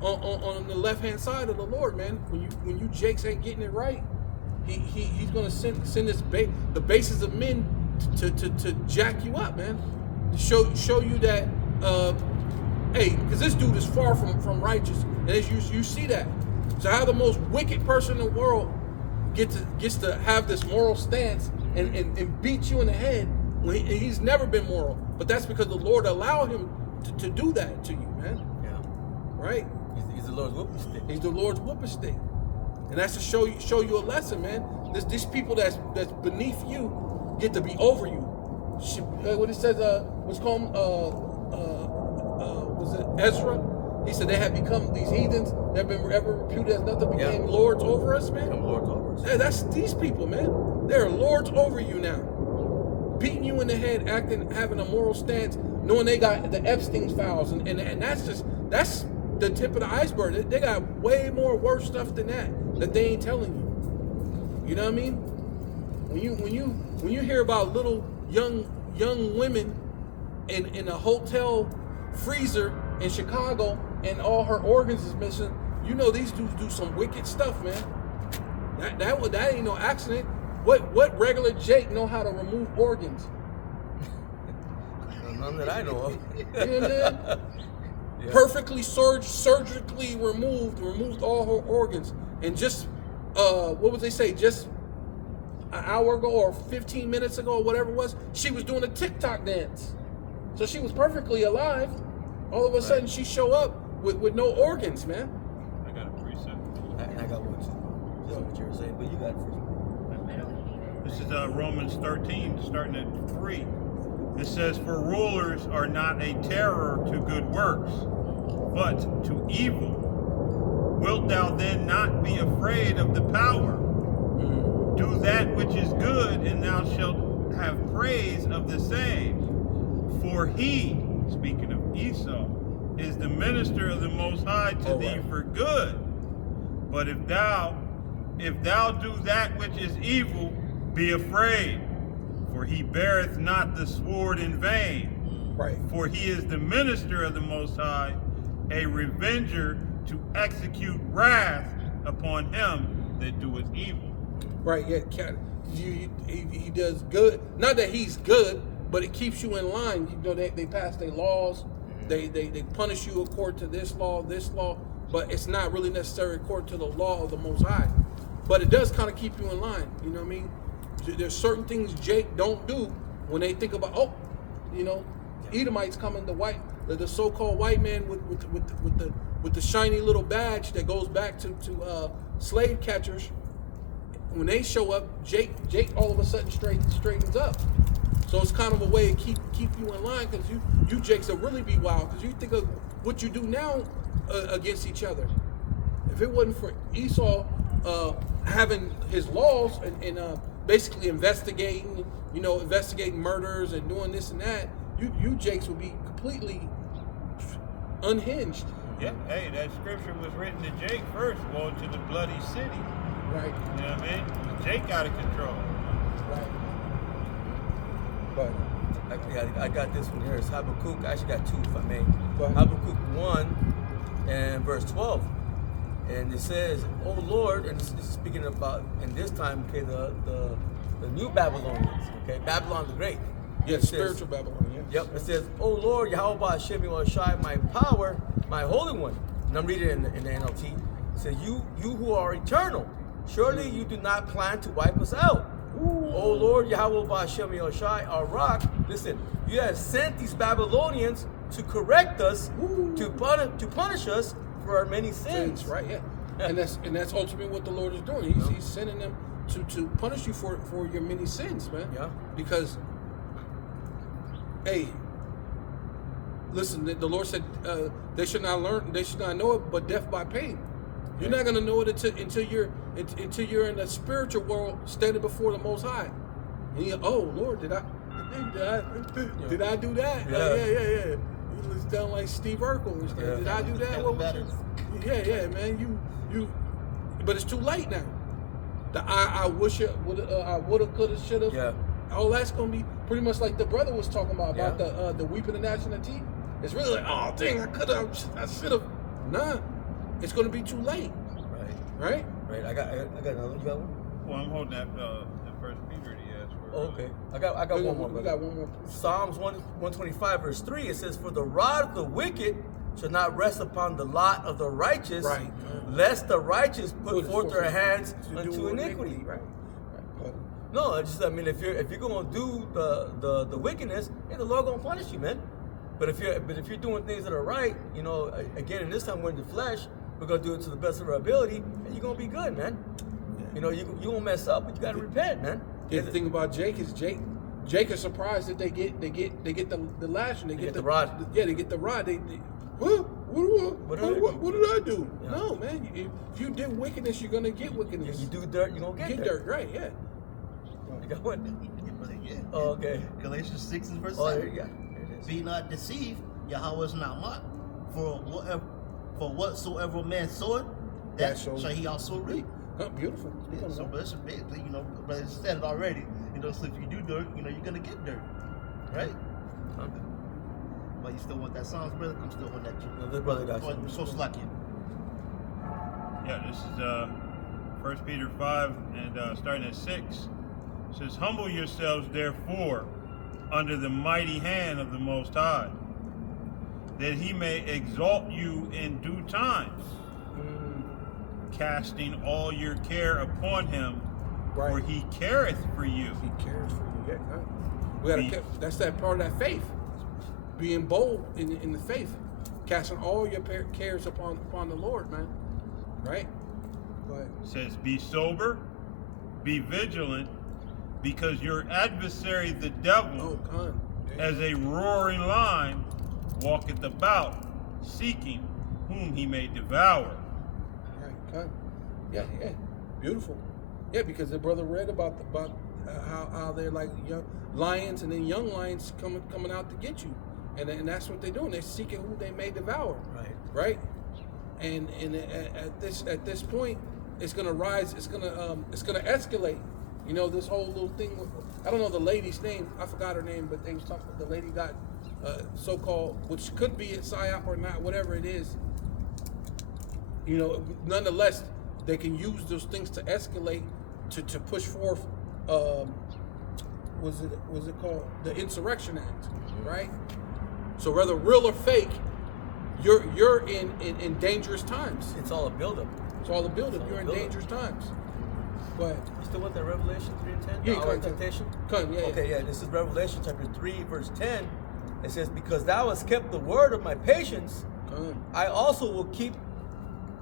on the left hand side of the Lord, man. When you Jakes ain't getting it right, he's gonna send the bases of men to jack you up, man. To show you that because this dude is far from righteous, and as you see that. So how the most wicked person in the world gets to have this moral stance and beat you in the head when he's never been moral, but that's because the Lord allowed him to do that to you, man. Yeah. Right? He's the Lord's whooping stick. He's the Lord's whooping stick, and that's to show you a lesson, man. These people that's beneath you get to be over you. What it says, what's called was it Ezra? He said they have become these heathens that have been ever reputed as nothing became lords over us, man. Become lords over us. Yeah, that's these people, man. They're lords over you now. Beating you in the head, having a moral stance, knowing they got the Epstein's files, and that's the tip of the iceberg. They got way more worse stuff than that they ain't telling you. You know what I mean? When you hear about little young women in a hotel freezer in Chicago and all her organs is missing, you know these dudes do some wicked stuff, man. That ain't no accident. What regular Jake know how to remove organs? None that I know of. You know what I mean? Yeah. Perfectly surgically removed all her organs, and just what would they say? Just an hour ago or 15 minutes ago or whatever it was, she was doing a TikTok dance. So she was perfectly alive. All of a sudden, she show up with no organs, man. I got a precept. I got one too. That's what you were saying, but you got it first. This is Romans 13, starting at 3. It says, "For rulers are not a terror to good works, but to evil. Wilt thou then not be afraid of the power? Do that which is good, and thou shalt have praise of the same. For he," speaking of Esau, "is the minister of the Most High to thee for good. But if thou do that which is evil, be afraid, for he beareth not the sword in vain. Right. For he is the minister of the Most High, a revenger to execute wrath upon him that doeth evil." Right, yeah. He does good. Not that he's good, but it keeps you in line. You know, they pass their laws. They punish you according to this law, but it's not really necessary according to the law of the Most High. But it does kind of keep you in line. You know what I mean? There's certain things Jake don't do when they think about, Edomites coming, the so-called white man with the shiny little badge that goes back to slave catchers. When they show up, Jake all of a sudden straightens up. So it's kind of a way to keep you in line, because you Jakes will really be wild, because you think of what you do now against each other. If it wasn't for Esau having his laws and basically investigating murders and doing this and that, you Jakes would be completely unhinged. Yeah, hey, that scripture was written to Jake first, woe to the bloody city. Right. You know what I mean? Jake out of control. Right. But I got this one here. It's Habakkuk. I actually got two, if I may. Go ahead. Habakkuk 1 and verse 12. And it says, "O Lord," and this is speaking about, in this time, okay, the new Babylonians, okay, Babylon the Great. Yeah, spiritual Babylon. Yeah. Yep. It says, "O Lord, Yahweh Hashem Shai, my power, my Holy One." And I'm reading it in the NLT. It says, "You who are eternal, surely you do not plan to wipe us out. O Lord, Yahweh Hashem Shai, our rock. Listen, you have sent these Babylonians to correct us, to punish us for our many sins." Right. Yeah. And that's ultimately what the Lord is doing. He's sending them to punish you for your many sins, man. Yeah. Because, hey, listen, the Lord said they should not know it, but death by pain. You're not gonna know it until you're in the spiritual world, standing before the Most High. And you, oh Lord, did I do that? Yeah. Yeah. It sounds like Steve Urkel. Yeah. Did I do that? What was it? Yeah, man. You, but it's too late now. The I wish it would I woulda, coulda, shoulda. Yeah. All that's gonna be pretty much like the brother was talking about the weeping and gnashing of teeth. It's really like, oh dang, I should have. Nah, it's gonna be too late. Right. I got another. You got one? Well, I'm holding that First Peter he asked for. Oh, okay. I got one more. We got one more. Psalms 125 verse 3. It says, "For the rod of the wicked shall not rest upon the lot of the righteous, Right. lest the righteous put forth their hands unto iniquity." Right. No, I mean, if you're gonna do the wickedness, the Lord gonna punish you, man. But if you're doing things that are right, again, in this time we're in the flesh, we're gonna do it to the best of our ability, and you're gonna be good, man. Yeah. You gonna mess up, but you gotta repent, man. Yeah, the thing about Jake is Jake is surprised that they get the lashing. They get the rod. They get the rod. What did I do? Yeah. No, man. If you did wickedness, you're gonna get wickedness. You do dirt, you're gonna get dirt. Right? Yeah. You got what? Yeah. Oh, okay. Galatians 6 and verse 7. Oh, there you go. There it is. Be not deceived, Yahweh is not mocked. For whatsoever man soweth, that shall he also reap. Oh, beautiful. Yeah, so, but it's a big, but it's said it already. So if you do dirt, you're gonna get dirt, right? Okay. But you still want that Psalms, brother? I'm still on that. No, the brother got you. I'm so slucky. Yeah, this is 1 Peter 5 and starting at 6. It says, "Humble yourselves therefore under the mighty hand of the Most High, that he may exalt you in due time, casting all your care upon him, for he careth for you." He cares for you. Yeah. That's that part of that faith. Being bold in the faith, casting all your cares upon the Lord, man. Right? Go ahead. It says, "Be sober, be vigilant, because your adversary the devil, as a roaring lion, walketh about, seeking whom he may devour." Right. Yeah. Beautiful. Yeah, because the brother read about how they're like young lions, and then young lions coming out to get you, and that's what they're doing. They're seeking who they may devour. Right. And at this point, it's gonna rise. It's gonna escalate. This whole little thing. I don't know the lady's name. I forgot her name, but they was talking. The lady got so-called, which could be a psyop or not, whatever it is. Nonetheless, they can use those things to escalate to push forth. Was it called the Insurrection Act, right? So whether real or fake, you're in dangerous times. It's all a buildup. It's all a buildup. You're in dangerous times. Go ahead. You still want that Revelation 3 and 10? Yeah, the hour of temptation? Yeah. This is Revelation chapter 3, verse 10. It says, "Because thou hast kept the word of my patience, I also will keep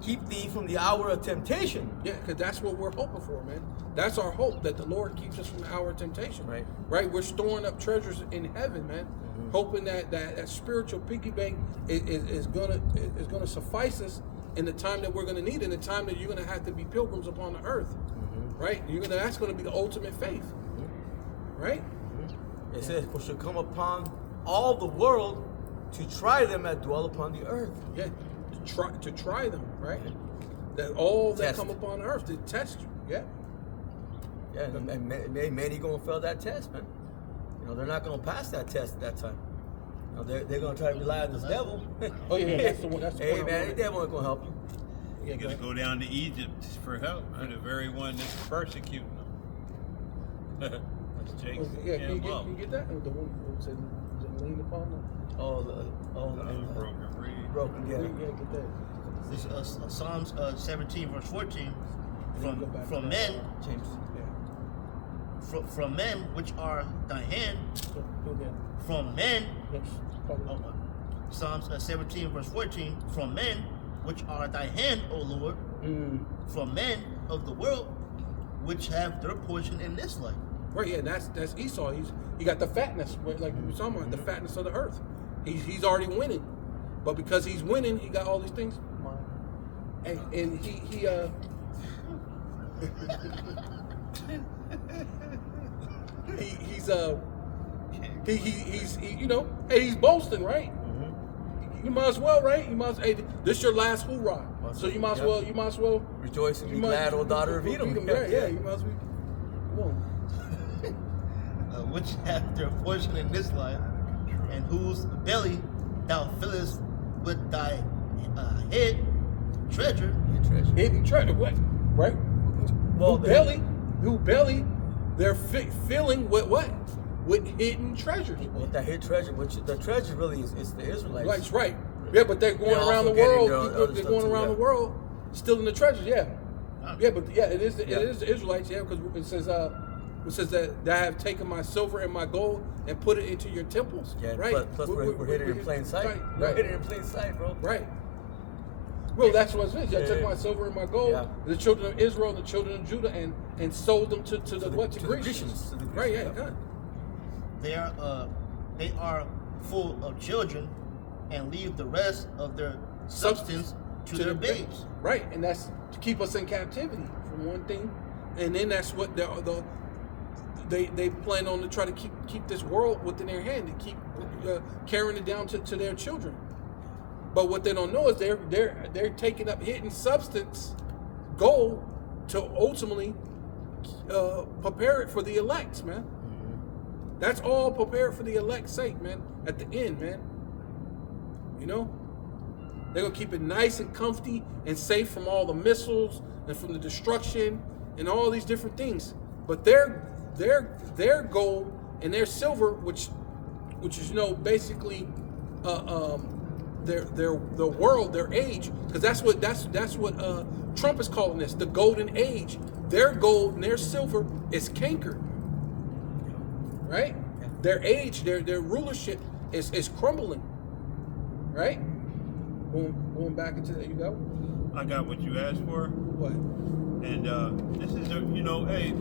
thee from the hour of temptation." Yeah, because that's what we're hoping for, man. That's our hope, that the Lord keeps us from the hour of temptation. Right. We're storing up treasures in heaven, man. Hoping that spiritual piggy bank is gonna suffice us in the time that we're gonna need, in the time that you're gonna have to be pilgrims upon the earth. Right? That's gonna be the ultimate faith. Right? It says, "For shall come upon all the world to try them that dwell upon the earth." Yeah, to try them, right? That all that Test. come upon earth to test you. Yeah. Yeah, and many gonna fail that test, man. They're not gonna pass that test at that time. They're gonna try to rely on this devil. Oh yeah, that's the one. That's the Hey one. man, the devil ain't gonna help you. You're going to go down to Egypt for help, for the very one that's persecuting them. Jake's Yeah, can him up. you get that? The one who said lean upon them. Broken reed. Broken, yeah. Yeah, get that. This Psalms 17 verse 14. From men, James. Yeah. from men which are thy hand, Go again. from men. Yes. Oh, Psalms 17 verse 14. From men which are thy hand, O Lord, from men of the world which have their portion in this life. Right, yeah, that's Esau. He got the fatness, like we were talking about, the fatness of the earth. He's already winning, but because he's winning, he got all these things. And he's you know, hey, he's boasting, right? You might as well, right? Hey, this your last hoorah, so you might as well rejoice and be glad, O daughter of Edom. Right? Yeah, you might as well. Which have their portion in this life, and whose belly thou fillest with thy head treasure. Hidden treasure, what? Right? Well, who belly, they're filling with what? With hidden treasures. With that hidden treasure, which the treasure really is the Israelites. That's right. Yeah, but they're going around the world. They're going around the world, stealing the treasures. Yeah, yeah, but yeah, it is the Israelites. Yeah, because it says that I have taken my silver and my gold and put it into your temples. Yeah, right. Plus we're hidden in plain sight. Right. We're hidden in plain sight, bro. Right. Well, that's what it is. I took my silver and my gold, the children of Israel, the children of Judah, and sold them to the Grecians. Right. Yeah. They are full of children, and leave the rest of their substance to their babes. Right, and that's to keep us in captivity from one thing, and then that's what they plan on to try to keep this world within their hand, to keep carrying it down to their children. But what they don't know is they're taking up hidden substance, gold, to ultimately prepare it for the elect, man. That's all prepared for the elect's sake, man. At the end, man. You know, they're gonna keep it nice and comfy and safe from all the missiles and from the destruction and all these different things. But their gold and their silver, which is, you know, basically their world, their age, because that's what Trump is calling this, the golden age. Their gold and their silver is cankered, right? Their age, their rulership is crumbling, right? Going back into that, you go. I got what you asked for. What? And this is you know, hey,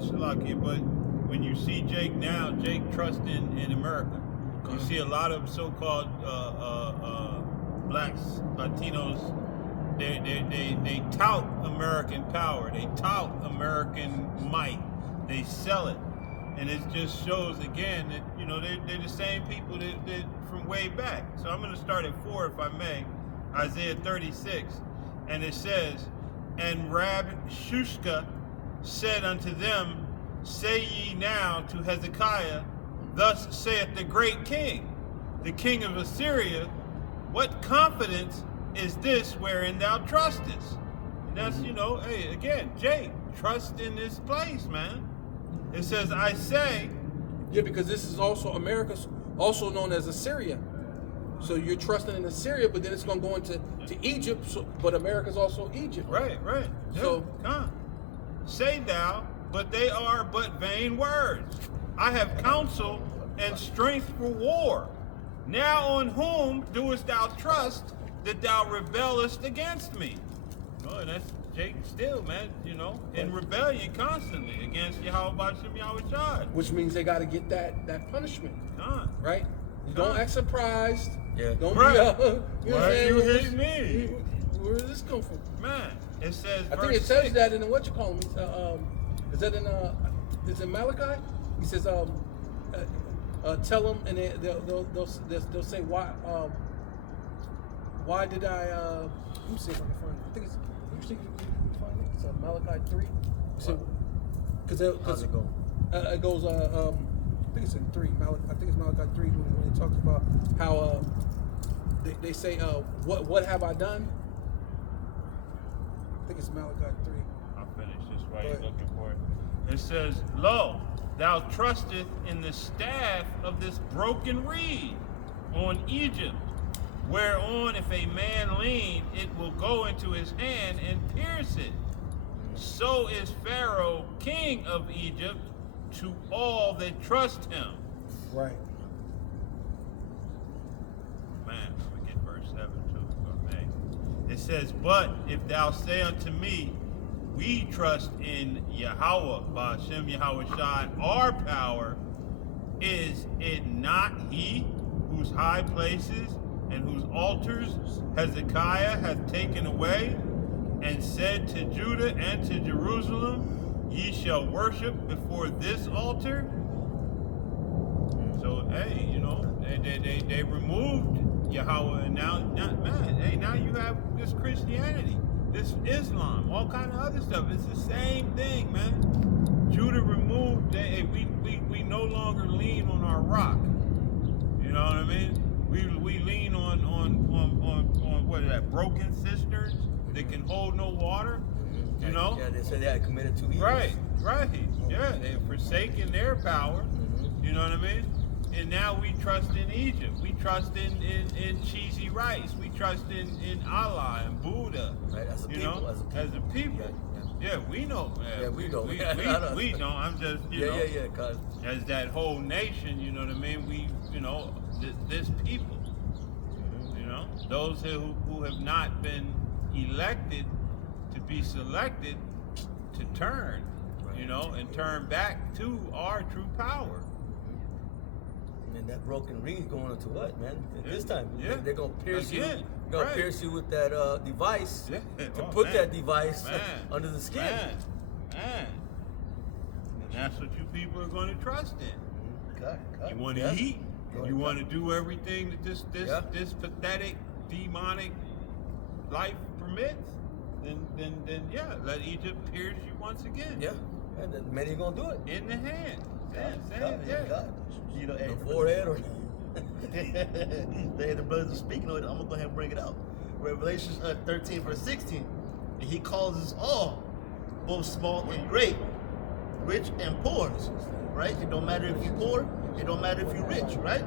Shalaki, but when you see Jake now, Jake trusting in America. You see a lot of so-called blacks, Latinos. They tout American power. They tout American might. They sell it, and it just shows again that, you know, they're the same people that from way back. So I'm going to start at 4, if I may. Isaiah 36, and it says, "And Rabshushka said unto them, Say ye now to Hezekiah, Thus saith the great king, the king of Assyria, What confidence is this wherein thou trustest?" And that's, you know, hey, again, Jake, trust in this place, man. It says, "I say..." Yeah, because this is also America's also known as Assyria. So you're trusting in Assyria, but then it's going to go into Egypt. So, but America's also Egypt. Right. So, come. "Say thou, but they are but vain words. I have counsel and strength for war. Now on whom doest thou trust that thou rebellest against me?" Oh, and that's Jake still, man, you know, in rebellion constantly against Yahweh B'Shem Yahweh Shad. which means they got to get that punishment, Come. right? You don't act surprised. Yeah. Don't Right. be you know what I'm Why saying? you hit me? Where does this come from? Man, it says, I think it says that in the, what you call them? Is that in is it Malachi? He says tell them, and they'll say why did I let me see if I can find it. I think it's, you think you can find it? It's Malachi 3. So How's it go? It goes I think it's in 3. I think it's Malachi 3 when he talks about how they say what have I done? I think it's Malachi 3. I'll finish this while you're looking for it. It says, "Lo, thou trustest in the staff of this broken reed on Egypt, whereon if a man lean, it will go into his hand and pierce it. So is Pharaoh, king of Egypt, to all that trust him. Right. Man, let me get verse 7 too, if I may. It says, but if thou say unto me, we trust in Yahweh, Ba'ashem Yahweh Shai, our power, is it not he whose high places and whose altars Hezekiah hath taken away, and said to Judah and to Jerusalem, ye shall worship before this altar? So, hey, you know, they removed Yahweh, and now you have this Christianity, this Islam, all kind of other stuff. It's the same thing, man. Judah removed, we no longer lean on our rock. You know what I mean? We lean on what is that, broken cisterns that can hold no water. You know? Yeah, they said they had committed 2 evils. Right. Yeah, they've forsaken their power. You know what I mean? And now we trust in Egypt. We trust in cheesy rice. We trust in Allah and Buddha. Right, as a you people. know? As a people. Yeah, we know. Yeah, we know. We know. I'm just, you know. Yeah, cause As that whole nation, you know what I mean? We, you know, this people. You know? Those who have not been elected to be selected to turn, you know, and turn back to our true power. And that broken reed going into what, man? This time, they're gonna pierce Again, you. They're gonna pierce you with that device to put that device under the skin. Man. And that's what you people are going to trust in. You want to eat. You want to do everything that this pathetic, demonic life permits. Then let Egypt pierce you once again. Yeah, and then many are gonna do it in the hand. You know, the forehead or. The brothers are speaking on it. I'm gonna go ahead and bring it out. Revelation 13 verse 16. And he calls us all, both small and great, rich and poor. Right? It don't matter if you're poor. It don't matter if you're rich. Right?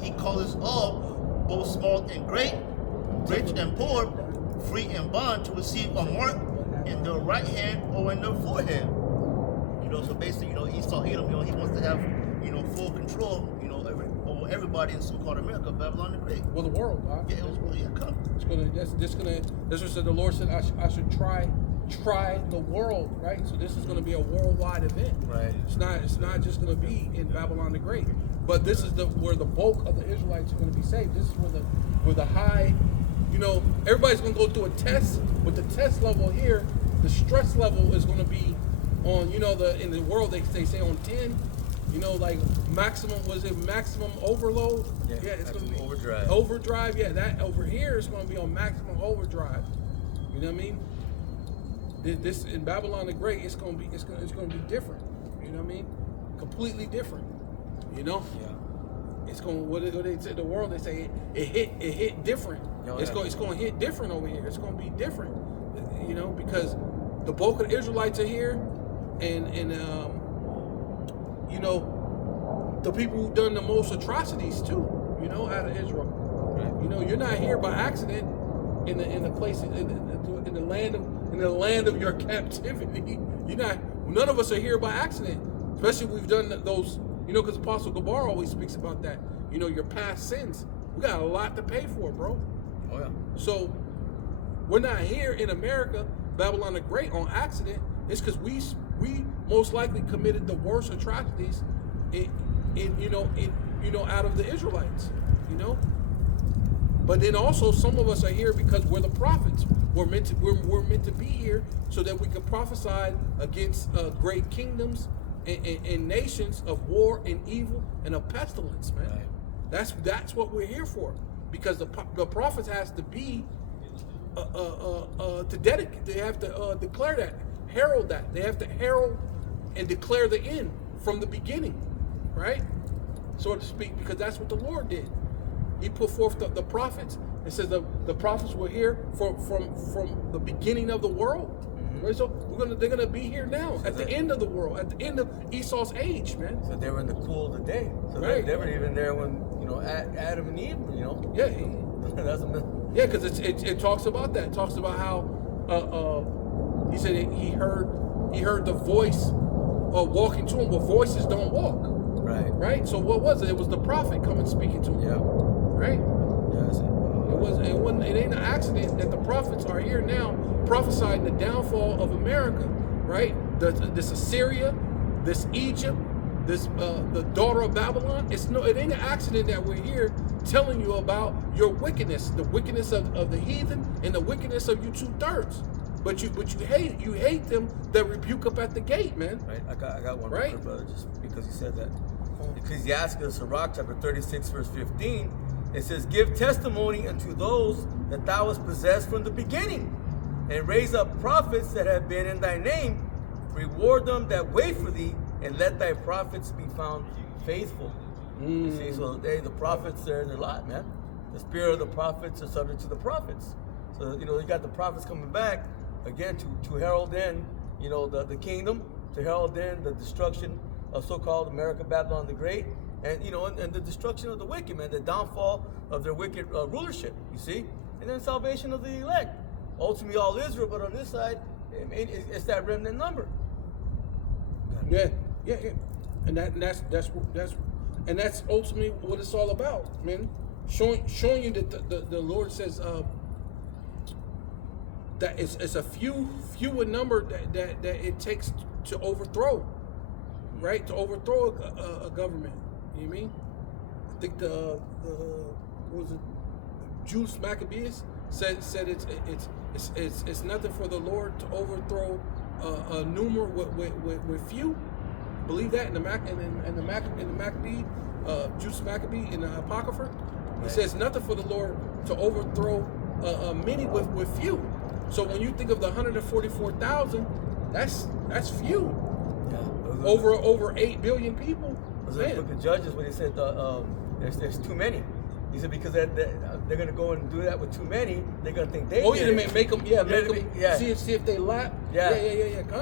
He calls us all, both small and great, rich and poor, free and bond, to receive a mark in their right hand or in their forehead. You know, so basically, you know, Esau Edom, you know, he wants to have, you know, full control, you know, over everybody in so-called America, Babylon the Great. Well, the world, huh? Yeah, it was really come. This was the Lord said I should try the world, right? So this is going to be a worldwide event. Right. It's not just going to be in Babylon the Great, but this is where the bulk of the Israelites are going to be saved. This is where the high, you know, everybody's going to go through a test, but the test level here, the stress level is going to be on, you know, in the world they say on 10, you know, like maximum overload? Yeah, it's going to be overdrive. Overdrive, yeah, that over here is going to be on maximum overdrive. You know what I mean? This in Babylon the Great, it's going to be different. You know what I mean? Completely different. You know? Yeah. It's going, what they say, the world, they say it hit different. It's going to hit different over here. It's going to be different. You know, because the bulk of the Israelites are here, and you know, the people who've done the most atrocities too, you know, out of Israel. Right. You know, you're not here by accident in the place in the land of your captivity. You're not. None of us are here by accident. Especially if we've done those, you know, because Apostle Gabar always speaks about that. You know, your past sins. We got a lot to pay for, bro. Oh yeah. So we're not here in America, Babylon the Great, on accident. It's because we most likely committed the worst atrocities out of the Israelites, you know. But then also some of us are here because we're the prophets. We're meant to be here so that we can prophesy against great kingdoms and nations of war and evil and of pestilence, man. Right. That's what we're here for, because the prophets has to be to dedicate. They have to declare that, herald that. They have to herald and declare the end from the beginning, right? So to speak, because that's what the Lord did. He put forth the prophets. It says the prophets were here from the beginning of the world. Right? So they're gonna be here now, at the end of the world, at the end of Esau's age, man. So they were in the cool of the day. So Right. they were even there when, you know, Adam and Eve, you know. Yeah. That's a Yeah, because it talks about that. It talks about how he said he heard the voice walking to him, but voices don't walk. Right. Right. So what was it? It was the prophet coming speaking to him. Yeah. Right. Yes. It ain't an accident that the prophets are here now prophesying the downfall of America. Right. This Assyria, this Egypt, this the daughter of Babylon. It ain't an accident that we're here telling you about your wickedness, the wickedness of the heathen and the wickedness of you 2/3. But you hate them that rebuke up at the gate, man. Right. I got one Right. more, brother, just because you said that. Ecclesiastes, Sirach, chapter 36, verse 15. It says, "Give testimony unto those that thou hast possessed from the beginning, and raise up prophets that have been in thy name. Reward them that wait for thee, and let thy prophets be found faithful." You see, so the prophets, there's a lot, man. The spirit of the prophets are subject to the prophets. So, you know, you got the prophets coming back again to herald in, you know, the kingdom, to herald in the destruction of so-called America, Babylon the Great, and, you know, and the destruction of the wicked, man, the downfall of their wicked rulership, you see, and then salvation of the elect. Ultimately, all Israel, but on this side, it's that remnant number. Yeah, and that's ultimately what it's all about, man. Showing you that the Lord says that it's a few a number that it takes to overthrow, right? To overthrow a government. You know what I mean? I think the what was it? Judas Maccabeus said it's nothing for the Lord to overthrow a numer with few. Believe that in the Maccabee, Judas Maccabee in the Apocrypha. It says nothing for the Lord to overthrow many with few. So when you think of the 144,000, that's few. Yeah. Over 8 billion people. Was in the book of Judges when he said there's too many. He said because they're going to go and do that with too many, they're going to think they. Oh yeah, make them. Yeah. See if they lap. Yeah.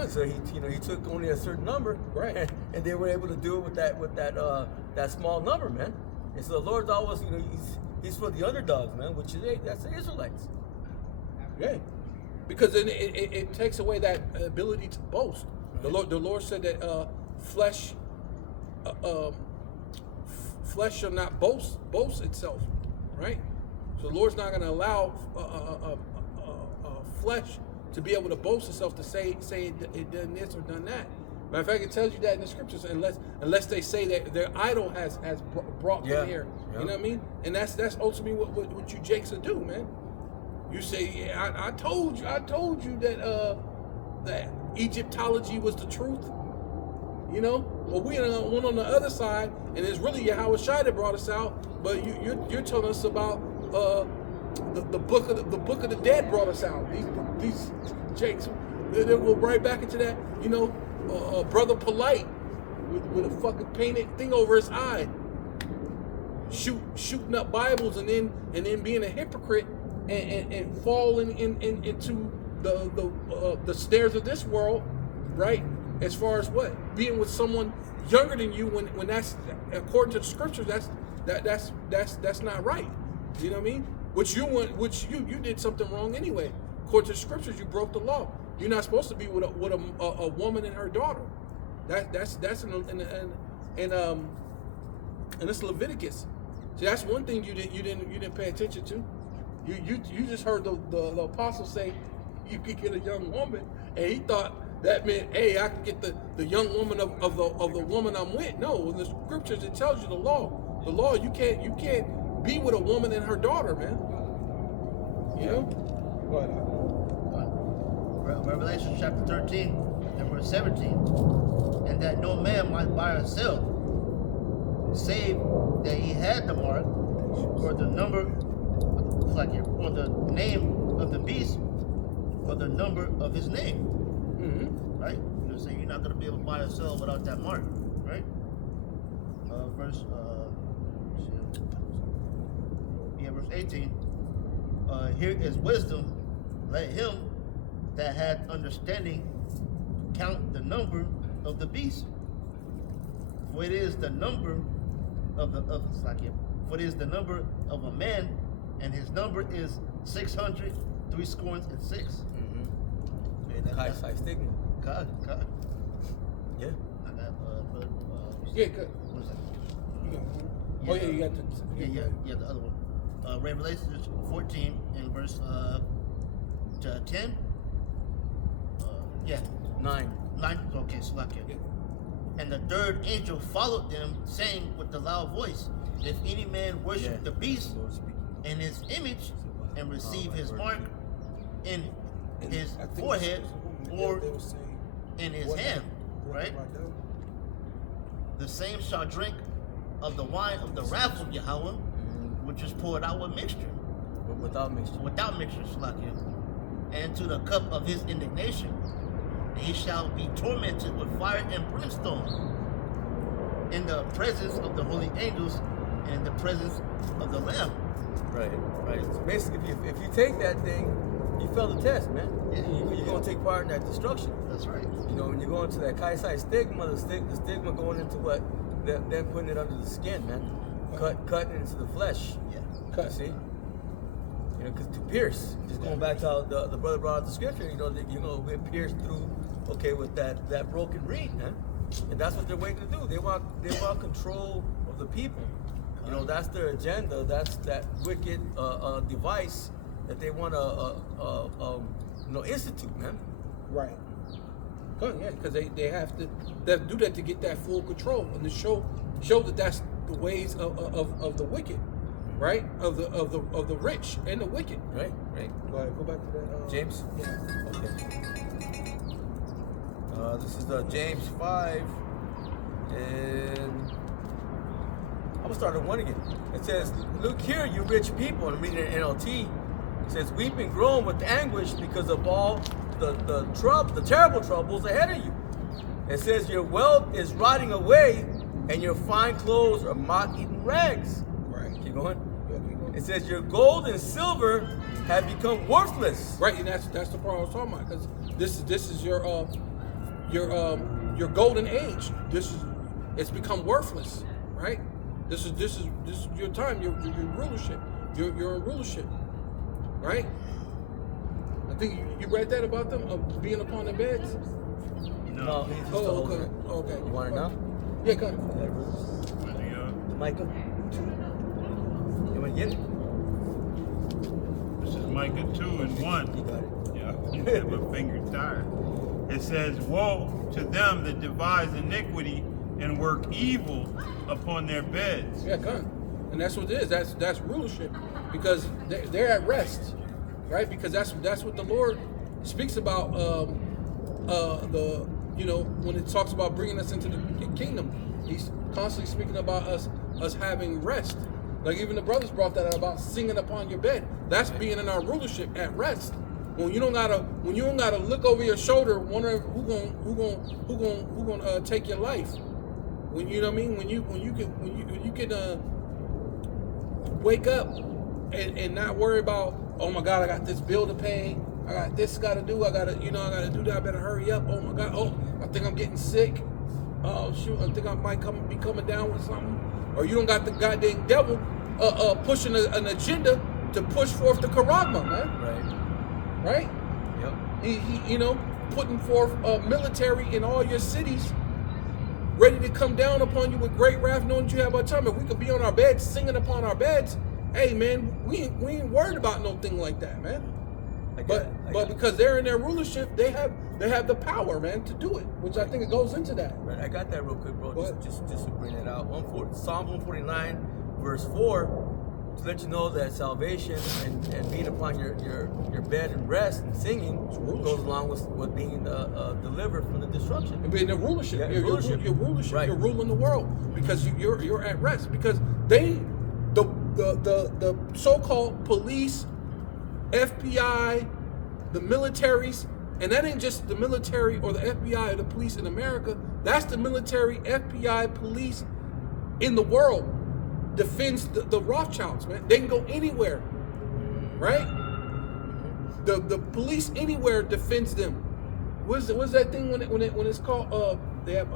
So he took only a certain number, right? And they were able to do it with that small number, man. And so the Lord's always, you know, he's for the underdogs, man, which is that's the Israelites. Yeah, because then it takes away that ability to boast. Right. The Lord said that flesh shall not boast itself, right? So the Lord's not going to allow flesh to be able to boast itself to say it done this or done that. Matter of fact, it tells you that in the scriptures, unless they say that their idol has brought them here. Yeah. You know what I mean? And that's ultimately what you Jakes will do, man. You say, yeah, I told you that that Egyptology was the truth. You know? Well, we went on the other side, and it's really Yahweh Shai that brought us out. But you're telling us about the book of the dead brought us out. These Jakes, they go right back into that. You know, Brother Polite with a fucking painted thing over his eye, shooting up Bibles, and then being a hypocrite and falling into the snares of this world, right? As far as what being with someone younger than you, when that's according to the scriptures, that's not right. You know what I mean? Which you did something wrong anyway. According to the scriptures, you broke the law. You're not supposed to be with a woman and her daughter. That's in it's Leviticus. See, that's one thing you didn't pay attention to. You just heard the apostle say you could get a young woman, and he thought that meant, hey, I can get the young woman of the woman I'm with. No, in the scriptures it tells you the law. The law, you can't be with a woman and her daughter, man. You know? What? Revelation chapter 13 and verse 17. And that no man might buy or sell, save that he had the mark, or the number, or the name of the beast, or the number of his name. Mm-hmm. Right? You know, so you're not going to be able to buy or sell without that mark, right? Verse 18. Here is wisdom. Let him that hath understanding count the number of the beast. For it is the number for it is the number of a man, and his number is 600 threescore-and-six. Man, that's high stigma. God. Yeah. I got Yeah, good. what is that? Oh yeah, you got the Yeah, the other one. Revelation 14 and verse 10. 9. 9. Okay, so like it. And the third angel followed them, saying with a loud voice, if any man worship the beast and his image and receive his mark in his forehead or in his hand, right? The same shall drink of the wine of the wrath of Yahweh, which is poured out with mixture. Without mixture. Without mixture, Slakia. And to the cup of his indignation. And he shall be tormented with fire and brimstone in the presence of the holy angels and in the presence of the Lamb. Right. So basically, if you take that thing, you fail the test, man. Yeah. You're going to take part in that destruction. That's right. You know, when you go into that Kaisai stigma, the stigma going into what? Them putting it under the skin, man. Cutting into the flesh. Yeah. Cut, see? You know, because to pierce, just going back to how the brother brought out the scripture, we're pierced through, with that broken reed, man. And that's what they're waiting to do. They want control of the people. You know, that's their agenda. That's that wicked device that they want to institute, man. right. Good, yeah, because they have to do that to get that full control and to show that that's the ways of the wicked, right? Of the rich and the wicked. Right. Go ahead, go back to that. James? Yeah. Okay. This is James 5, and I'm gonna start at 1 again. It says, "Look here, you rich people." I'm reading it in NLT. It says, "Weep and groan with anguish because of all the terrible troubles ahead of you." It says, "Your wealth is rotting away, and your fine clothes are moth-eaten rags." Right. Keep going. Yeah, keep going. It says, "Your gold and silver have become worthless." Right, and that's the part I was talking about, because this is your golden age. It's become worthless, right? This is your time, your rulership. You're in rulership, right? I think you read that about them being upon their beds. No, he's just Okay. You want it now? Yeah, go ahead. Micah 2. You want to get it? This is Micah 2 and 1. You got it. Yeah, my finger tired. It says, "Woe to them that devise iniquity and work evil upon their beds." Yeah, come. And that's what it is. That's rulership, because they're at rest, right? Because that's what the Lord speaks about. When it talks about bringing us into the kingdom, He's constantly speaking about us having rest. Like even the brothers brought that out about singing upon your bed. That's being in our rulership at rest. When you don't gotta look over your shoulder wondering who gonna take your life. When you know what I mean? When you can wake up and not worry about, oh my God, I got this bill to pay, I got this gotta do, I gotta do that, I better hurry up. Oh my God, I think I'm getting sick. Oh shoot, I think I might be coming down with something. Or you don't got the goddamn devil pushing an agenda to push forth the Karagma, man. Right? Yep. He putting forth military in all your cities, ready to come down upon you with great wrath, knowing that you have our time. If we could be on our beds, singing upon our beds, hey man, we ain't worried about no thing like that, man. But because they're in their rulership, they have the power, man, to do it, which I think it goes into that. Right, I got that real quick, bro. Just to bring that out. Psalm 149, verse 4, to let you know that salvation and being upon your bed and rest and singing goes along with being delivered from the destruction. And being in rulership. Yeah, Your rulership. Right. You're ruling the world because you're at rest. Because the so-called police, FBI, the militaries, and that ain't just the military or the FBI or the police in America. That's the military, FBI, police in the world. Defends the Rothschilds, man. They can go anywhere, right? The police anywhere defends them. What's that thing when it's called? They have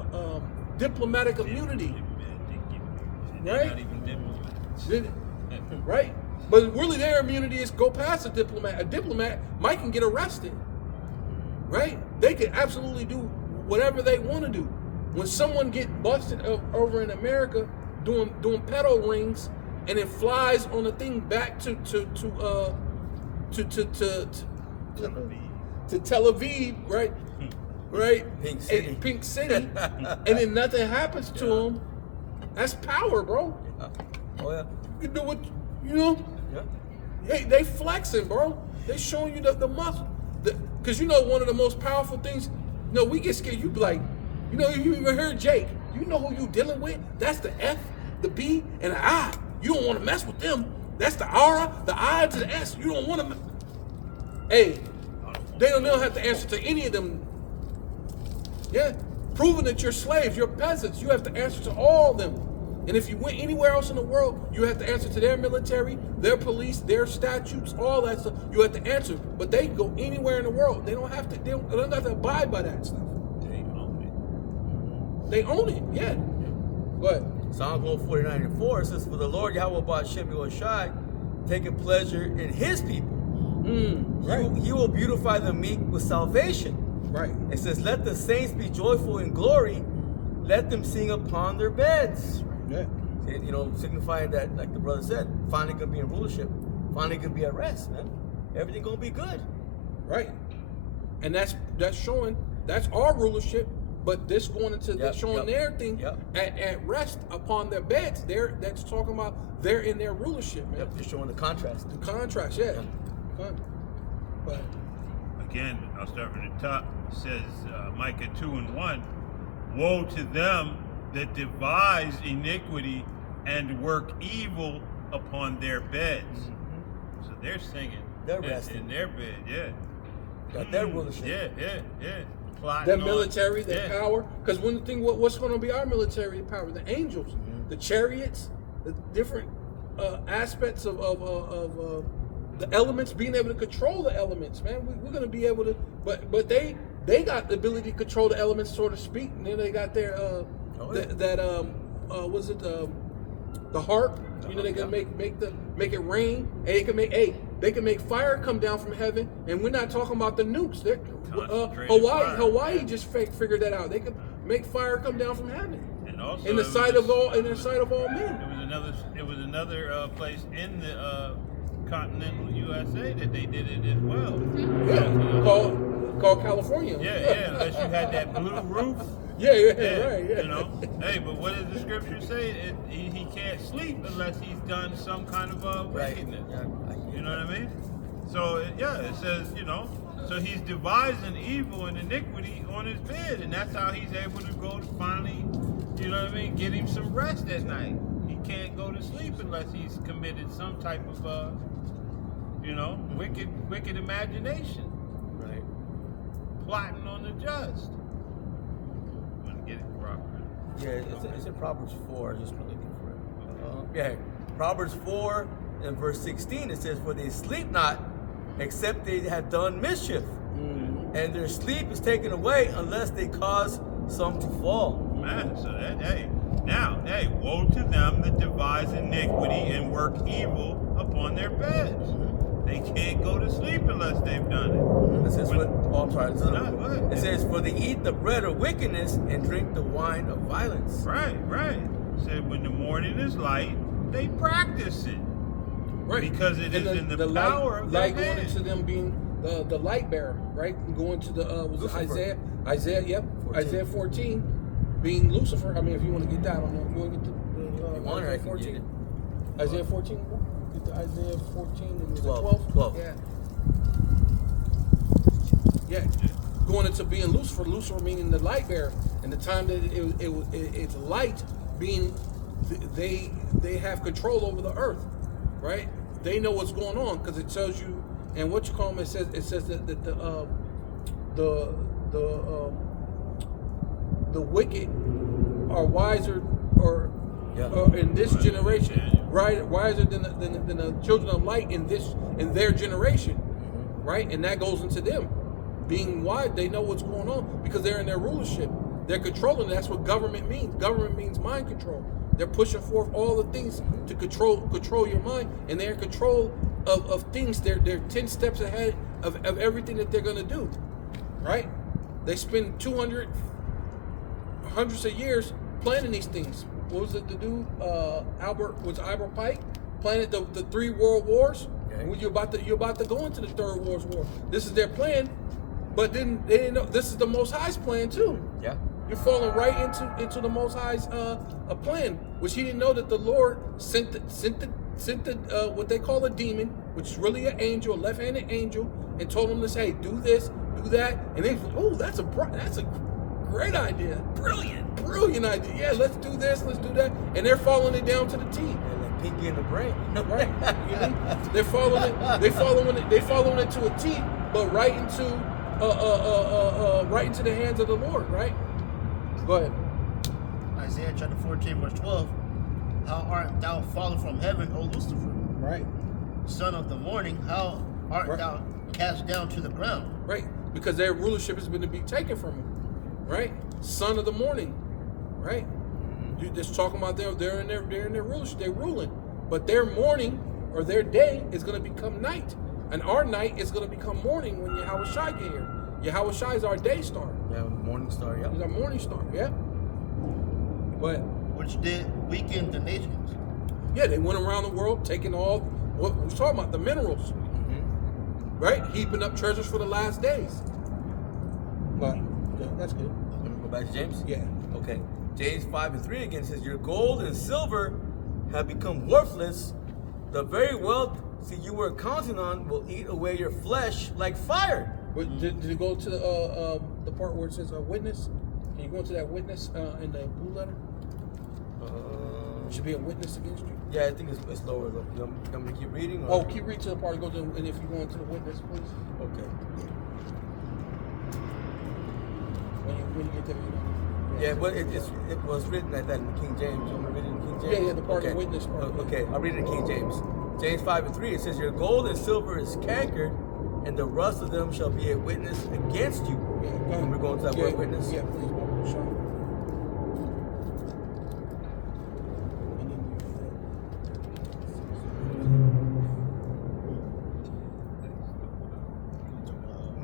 diplomatic immunity, right? Not even diplomats. Right? But really, their immunity is go past a diplomat. A diplomat might can get arrested, right? They can absolutely do whatever they want to do. When someone get busted over in America doing pedo rings, and it flies on the thing back to Tel Aviv, right? Right? Pink City, and then nothing happens to them. That's power, bro. Oh yeah. You do what you know. Yeah. Hey, they flexing, bro. They showing you the muscle. Because you know one of the most powerful things. You know, we get scared. You be like, you know, you even heard Jake. You know who you dealing with? That's the F, the B, and the I. You don't want to mess with them. That's the R, the I to the S. You don't want to. Hey, they don't have to answer to any of them. Yeah, proving that you're slaves, you're peasants. You have to answer to all of them. And if you went anywhere else in the world, you have to answer to their military, their police, their statutes, all that stuff. You have to answer. But they can go anywhere in the world. They don't have to. They don't have to abide by that stuff. They own it. Yeah. What? Psalms 149:4 says, "For the Lord Yahweh Ba'Shem Yehoshai taketh pleasure in His people. Right. He will beautify the meek with salvation." Right. It says, "Let the saints be joyful in glory. Let them sing upon their beds." Yeah. You know, signifying that, like the brother said, finally gonna be in rulership, finally gonna be at rest, man. Everything gonna be good. Right. And that's showing that's our rulership, but this going into that's showing their thing at rest upon their beds. That's talking about they're in their rulership, man. Yep, just showing the contrast. The contrast, yeah. But again, I'll start from the top. It says Micah 2:1, "Woe to them that devise iniquity and work evil upon their beds." So they're singing. They're resting in their bed, yeah. Got their rulership. Yeah. Plotting their on- military, their power. Because one thing, what's going to be our military power? The angels, the chariots, the different aspects of the elements, being able to control the elements, man. We're going to be able to, but they got the ability to control the elements, so to speak. And then they got their was it the harp? You know, they can make it rain, and they can make fire come down from heaven. And we're not talking about the nukes. Hawaii just figured that out. They could make fire come down from heaven. And also in the sight of all men. It was another place in the continental USA that they did it as well. Yeah, called California. Yeah, unless you had that blue roof. Yeah, right. You know, hey, but what does the scripture say? He can't sleep unless he's done some kind of wickedness. You know what I mean? So it says, you know, so he's devising evil and iniquity on his bed, and that's how he's able to go to finally, you know what I mean, get him some rest at night. He can't go to sleep unless he's committed some type of, wicked imagination. Right. Plotting on the just. Get it proper. Yeah, it's in Proverbs 4. Just looking for it. Proverbs 4 and verse 16. It says, "For they sleep not, except they have done mischief, and their sleep is taken away unless they cause some to fall." Man, so woe to them that devise iniquity and work evil upon their beds. They can't go to sleep unless they've done it. It says, Go ahead. It says, "For they eat the bread of wickedness and drink the wine of violence." Right. Said when the morning is light, they practice it. Right. Because it is in the power of their light going into them being the light bearer, right? And going to the Isaiah 14 being Lucifer. I mean, if you want to get that, I don't know. You want to get the Isaiah 14? Isaiah 14? Get the Isaiah 14 and 12? Yeah. Going into being Lucifer meaning the light bearer. And the time that it's light being, they have control over the earth, right? They know what's going on because it tells you, and what you call them, it says that the wicked are wiser or in this generation, right? Wiser than the children of light in their generation. right? And that goes into them being wide. They know what's going on because they're in their rulership. They're controlling. That's what government means. Government means mind control. They're pushing forth all the things to control your mind, and they're in control of things. They're 10 steps ahead of everything that they're going to do, right? They spend hundreds of years planning these things. What was it to do? Albert Pike planted the 3 world wars. Okay. When you're about to go into the 3rd World War. This is their plan, but then they didn't know this is the Most High's plan too. Yeah. You're falling right into the Most High's a plan, which he didn't know that the Lord sent the what they call a demon, which is really an angel, a left-handed angel, and told them to say, do this, do that, and they, oh, that's a great idea, brilliant idea. Yeah, let's do this, let's do that, and they're following it down to the T. And like pinky in the brain. Right? You know? They're following it. They following it to a T, but right into the hands of the Lord. Right? Go ahead. Isaiah chapter 14, verse 12. How art thou fallen from heaven, O Lucifer? Right. Son of the morning, how art thou cast down to the ground? Right. Because their rulership has been to be taken from them. Right. Son of the morning. Right. You just talking about they're in their rulership. They're ruling, but their morning or their day is going to become night, and our night is going to become morning when Yahweh Shai get here. Yahweh Shai is our day star. Yeah, morning star. Yeah. He's our morning star. Yeah. But Which did weaken the nations. yeah, they went around the world taking all what we was talking about, the minerals, right? Heaping up treasures for the last days. But yeah, that's good. Let me go back to James. Yeah. Okay. James 5:3 again says, your gold and silver have become worthless. The very wealth you were counting on will eat away your flesh like fire. But did it go to the part where it says witness? Can you go into that witness in the blue letter? Should be a witness against you. Yeah, I think it's lower though. You want me to keep reading? Oh, keep reading to the part. Go to, and if you go into the witness, please. Okay. When you get there, you know. Yeah, but it was written like that in the King James. You want me to read it in King James? Yeah, the part okay. of witness part. Okay, I'll read it in King James. James 5:3, it says, your gold and silver is cankered, and the rust of them shall be a witness against you. Yeah, go ahead. And we're going to that word witness? Yeah, please. Sure.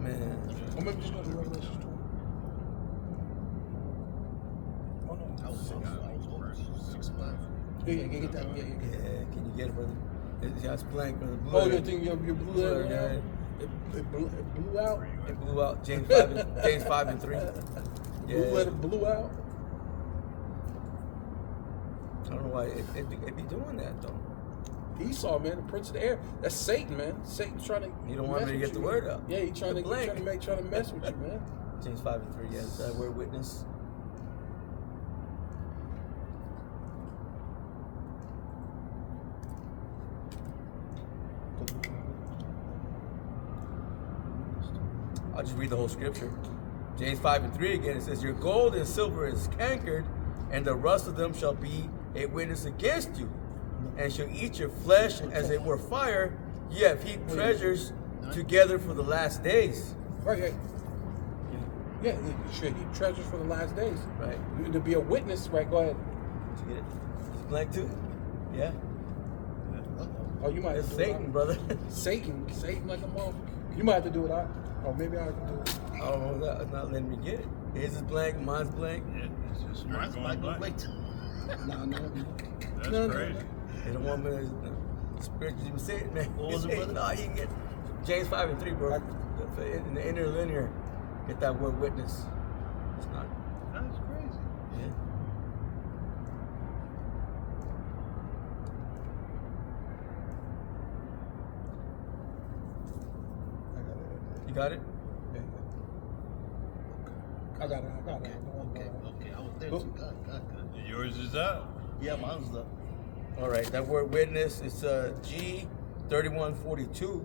Man. Or maybe just go to Revelation 20. Oh no. I was over 6 months. Yeah, get that. Yeah. Yeah, can you get it, brother? It's blank, brother. Blue Oh, letter. you think your blue letter? Yeah. It blew out. It blew out. James 5:3. Yeah. Blue letter blew out. I don't know why it be doing that though. Esau, man, the prince of the air. That's Satan, man. Satan's trying to. He don't want me to get the word out. Yeah, he's trying The to blank. trying to mess with you, man. James 5:3. Yes, that word witness. I'll just read the whole scripture. James 5:3 again, it says, your gold and silver is cankered, and the rust of them shall be a witness against you, and shall eat your flesh as it were fire. Ye have heaped treasures together for the last days. Right. Yeah, you should heap treasures for the last days. Right. To be a witness, right? Go ahead. Did you get it? It's blank too? Yeah. Oh, you might have It's to do Satan, it. brother. Satan like a motherfucker. You might have to do it. Or maybe I can do it. I don't know, it's not letting me get it. His is blank, mine's blank. Yeah, it's just straight Mine's going like blank. wait. No. That's crazy. They don't want me to spiritually even say it, man. What was it, brother? No, you can get James 5:3, bro. In the interlinear, get that word witness. It's not. That's crazy. Yeah. You got it? I got it. Okay. I was there Go. too. God. Yours is out. Yeah, mine's up. All right, that word witness is G3142.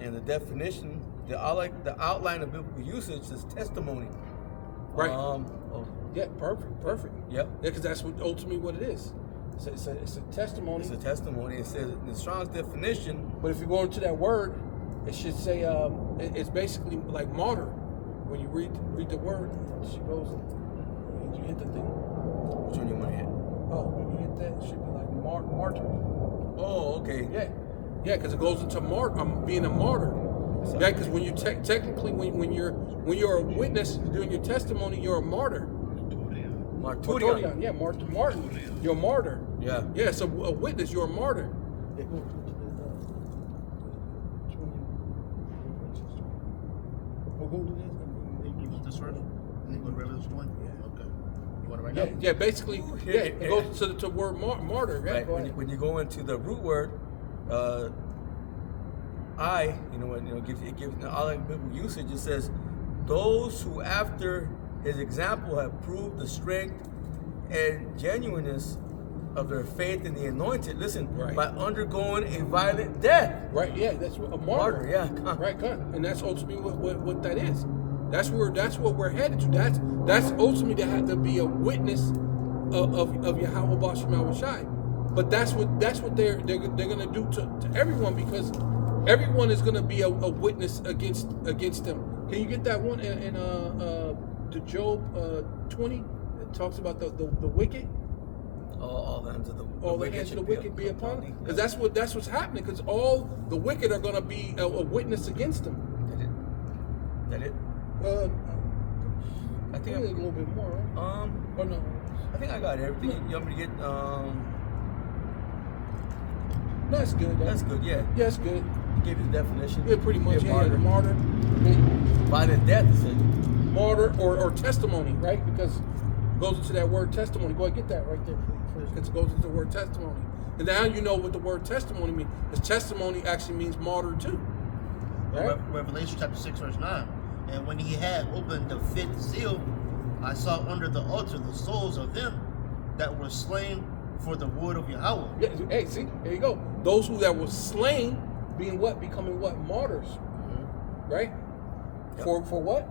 And the definition, the outline of biblical usage is testimony. Right. Oh, Yeah, perfect. yep. Yeah, because that's ultimately what it is. It's a testimony. It's a testimony. It says in the Strong's definition. But if you go into that word, it should say it's basically like martyr. When you read the word, she goes. You hit the thing. Which one you want to hit? Oh, when you hit that, it should be like martyr. Oh, okay. Yeah, because it goes into being a martyr. Yeah, because when you technically when you're a witness doing your testimony, you're a martyr. Martyrion. Yeah, Martin. You're a martyr. Yeah. Yeah, so a witness, you're a martyr. This verse? And then go to Revelation 20? Okay. You want it right now? Yeah, basically, it goes to the word martyr. Right? Right. When you go into the root word, it gives all that biblical usage. It says, those who after his example have proved the strength and genuineness of their faith in the anointed. Listen, by undergoing a violent death. Right. Yeah, that's what a martyr. Yeah. Right. And that's ultimately what that is. That's what we're headed to. That's ultimately to have to be a witness of Yahweh Bashar Shai. But that's what they're gonna do to everyone, because everyone is gonna be a witness against them. Can you get that one in the Job 20? It talks about the wicked. All the hands of the wicked be upon them. Because that's what's happening. Because all the wicked are gonna be a witness against them. That it? I think a little bit more, right? Or no? I think I got everything. You want me to get That's good. That's good. Yeah. Yeah, it's good. Give you the definition. Yeah, pretty much. Yeah, the martyr. Violent death, it said. Martyr or testimony, right? Because it goes into that word testimony. Go ahead, get that right there, please. Because it goes into the word testimony. And now you know what the word testimony means. Because testimony actually means martyr too. Right? Revelation chapter 6, verse 9. And when he had opened the fifth seal, I saw under the altar the souls of them that were slain for the word of Yahweh. Yeah, hey, see, there you go. Those that were slain, being what? Becoming what? Martyrs. Mm-hmm. Right? Yep. For what?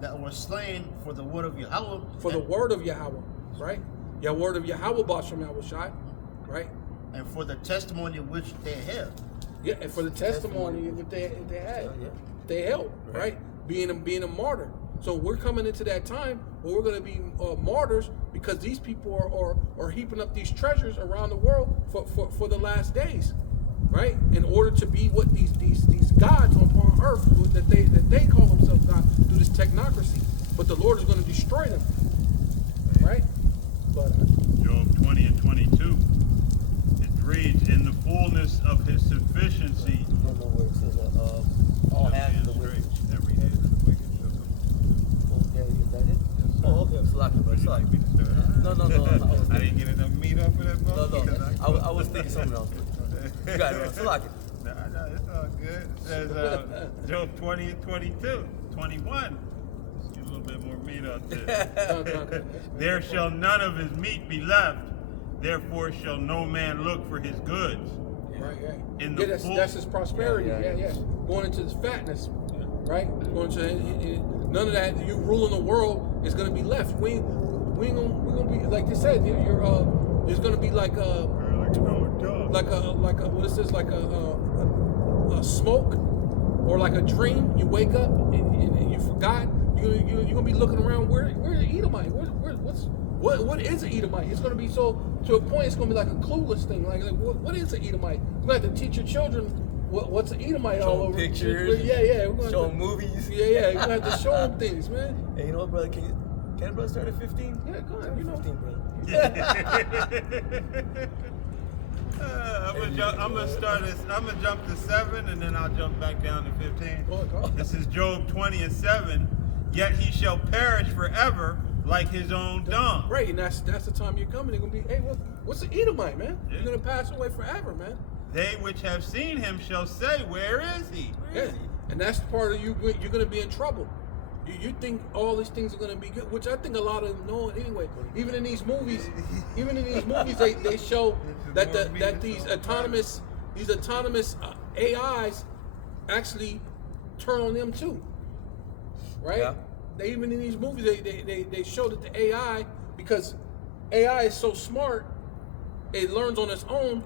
That were slain for the word of Yahweh. For the word of Yahweh, right? Yeah, word of Yahweh Bashar Shai, right? And for the testimony which they held. Yeah, and for the testimony that they had. They held, right? Being a martyr. So we're coming into that time where we're going to be martyrs, because these people are heaping up these treasures around the world for the last days, right? In order to be what these gods upon earth that they call themselves God through this technocracy. But the Lord is going to destroy them, right? But Job 20 and 22. It reads, "In the fullness of his sufficiency." All hands of the wicked. Every hand of the wicked shall come. Is that it? Yes, oh, okay. No. I didn't get enough meat off of that. No. I was thinking something else. You got it, bro. No, it's all good. It says Job 20 and 22. 21. Let's get a little bit more meat out there. There shall none of his meat be left. Therefore shall no man look for his goods. Right. In that's his prosperity. Yeah. Going into his fatness, right? Going to none of that. You ruling the world is going to be left. We ain't gonna be like they said. There's going to be like a what is this? Like a smoke or like a dream. You wake up and you forgot. You're gonna be looking around. Where's the Edomite? What is an Edomite? It's gonna be so to a point. It's gonna be like a clueless thing. Like what is an Edomite? You're gonna have to teach your children what's an Edomite show all over. Pictures. Yeah. Show them movies. Yeah. You're gonna have to show them things, man. Hey, you know what, brother? Can a brother start at 15? Yeah, go ahead. 15, brother. I'm gonna jump to 7, and then I'll jump back down to 15. This is Job 20 and 7. Yet he shall perish forever like his own dung. Right, and that's the time you're coming. They're gonna be, hey, what's an Edomite, man? Yeah. You're gonna pass away forever, man. They which have seen him shall say, where is he? And that's the part of you. You're gonna be in trouble. You think all these things are gonna be good, which I think a lot of them know anyway. Even in these movies, they show that these autonomous AIs actually turn on them too, right? Yeah. Even in these movies, they show that the AI, because AI is so smart it learns on its own,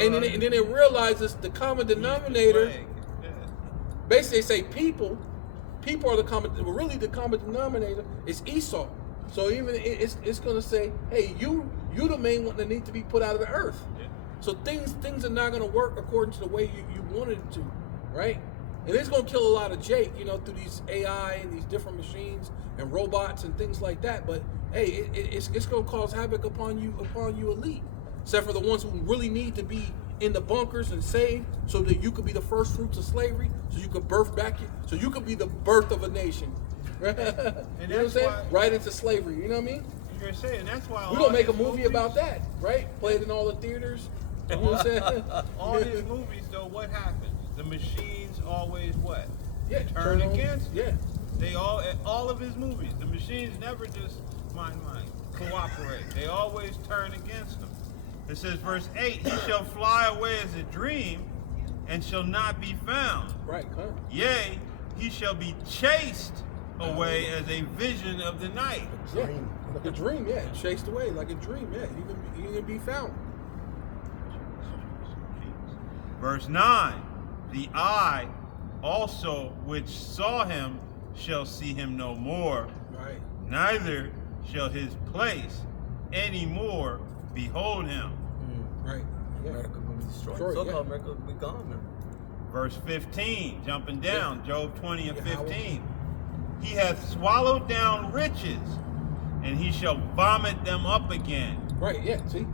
and then it realizes the common denominator. Basically, they say people are the common. Really, the common denominator is Esau. So even it's going to say, hey, you the main one that need to be put out of the earth. Yeah. So things are not going to work according to the way you wanted it to, right? And it's going to kill a lot of Jake, through these AI and these different machines and robots and things like that. But hey, it's going to cause havoc upon you elite, except for the ones who really need to be in the bunkers and saved, so that you could be the first fruits of slavery, so you could so you could be the birth of a nation. And you know what I'm saying? Right into slavery. You know what I mean? You're saying that's why we're gonna make a movie about that, right? Played in all the theaters. You know what I'm saying? All his movies, though, what happens? The machines always what? Yeah, turn against. Yeah. They all of his movies, the machines never just cooperate. They always turn against them. It says, verse 8, he shall fly away as a dream and shall not be found. Right, huh? Yea, he shall be chased away as a vision of the night. Yeah, like a dream, yeah. Chased away like a dream, yeah. He can be found. Verse 9, the eye also which saw him shall see him no more. Right. Neither shall his place any more behold him. Right. Yeah. America will be destroyed. So-called America will be gone now. Verse 15, jumping down, Job 20 and 15. He hath swallowed down riches, and he shall vomit them up again. Right, yeah, see?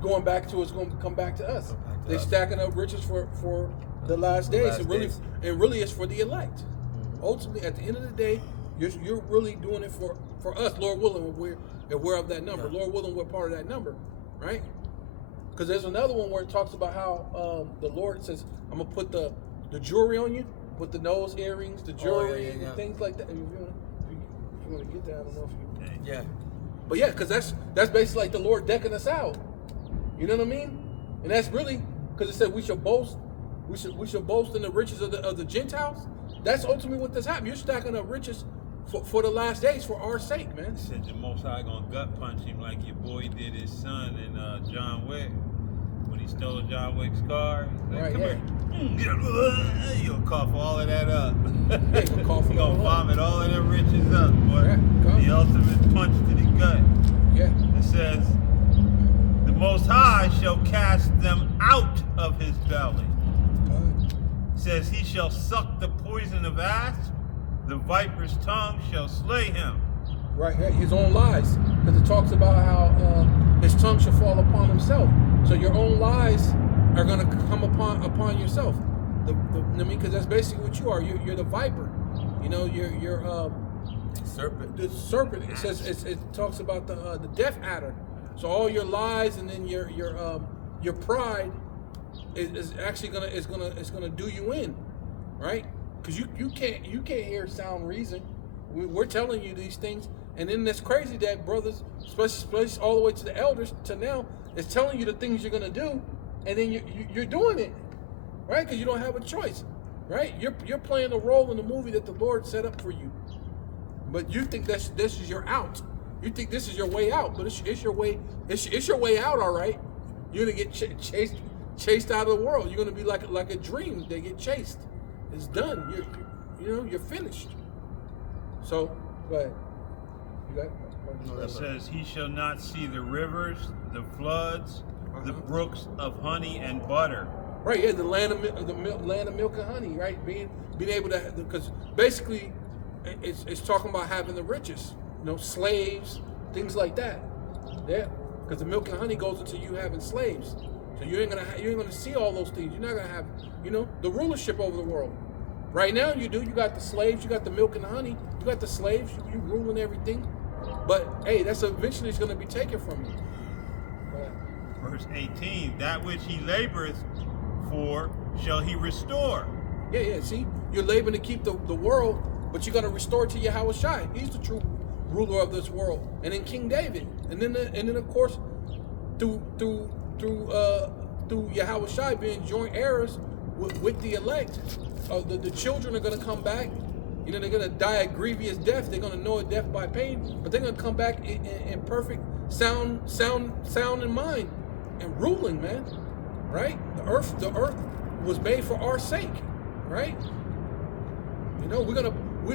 Going back to it's going to come back to us. They're stacking up riches for the last days. And really it's for the elect. Mm-hmm. Ultimately, at the end of the day, you're really doing it for us, Lord willing, we're aware of that number. Yeah. Lord willing, we're part of that number, right? Because there's another one where it talks about how the Lord says, I'm going to put the jewelry on you, put the nose earrings, the jewelry, and things like that. If you want to get that, I don't know if you... Yeah. But yeah, because that's basically like the Lord decking us out. You know what I mean? And that's really, because it said we should boast in the riches of the Gentiles. That's ultimately what this happened. You're stacking up riches for the last days for our sake, man. It said the Most High gonna gut punch him like your boy did his son in John Wick when he stole John Wick's car. Like, right, come here. You'll cough all of that up. Yeah, you'll cough You're gonna vomit all of them riches up, boy. Yeah, the ultimate punch to the gut. Yeah. It says, the Most High shall cast them out of his belly. It says, he shall suck the poison of asps, the viper's tongue shall slay him. Right, his own lies. Because it talks about how his tongue shall fall upon himself. So your own lies are going to come upon yourself. I mean, because that's basically what you are. You're the viper. You know, you're serpent. The serpent. It says it talks about the death adder. So all your lies and then your pride is actually gonna do you in, right? Because you can't hear sound reason. We're telling you these things, and then it's crazy that brothers, especially all the way to the elders to now, is telling you the things you're gonna do, and then you're doing it, right? Because you don't have a choice, right? You're playing a role in the movie that the Lord set up for you, but you think this is your out. You think this is your way out, but it's your way. It's your way out, all right. You're gonna get chased out of the world. You're gonna be like a dream. They get chased. It's done. You're finished. So, go ahead. You got? It says, he shall not see the rivers, the floods, the brooks of honey and butter. Right. Yeah, the land of milk and honey. Right. Being able to, because basically, it's talking about having the riches. Slaves, things like that. Yeah, because the milk and honey goes into you having slaves. So you ain't gonna see all those things. You're not gonna have, the rulership over the world. Right now you do. You got the slaves. You got the milk and the honey. You got the slaves. You ruling everything. But hey, that's eventually it's gonna be taken from you. Verse 18: that which he laboreth for shall he restore. Yeah. See, you're laboring to keep the world, but you're gonna restore it to Yahweh Shai. He's the true ruler of this world, and then King David, and then of course through Yahweh Shai being joint heirs with the elect, the children are going to come back. They're going to die a grievous death. They're going to know a death by pain, but they're going to come back in perfect sound in mind. and ruling, man. Right? The earth was made for our sake, right? You know,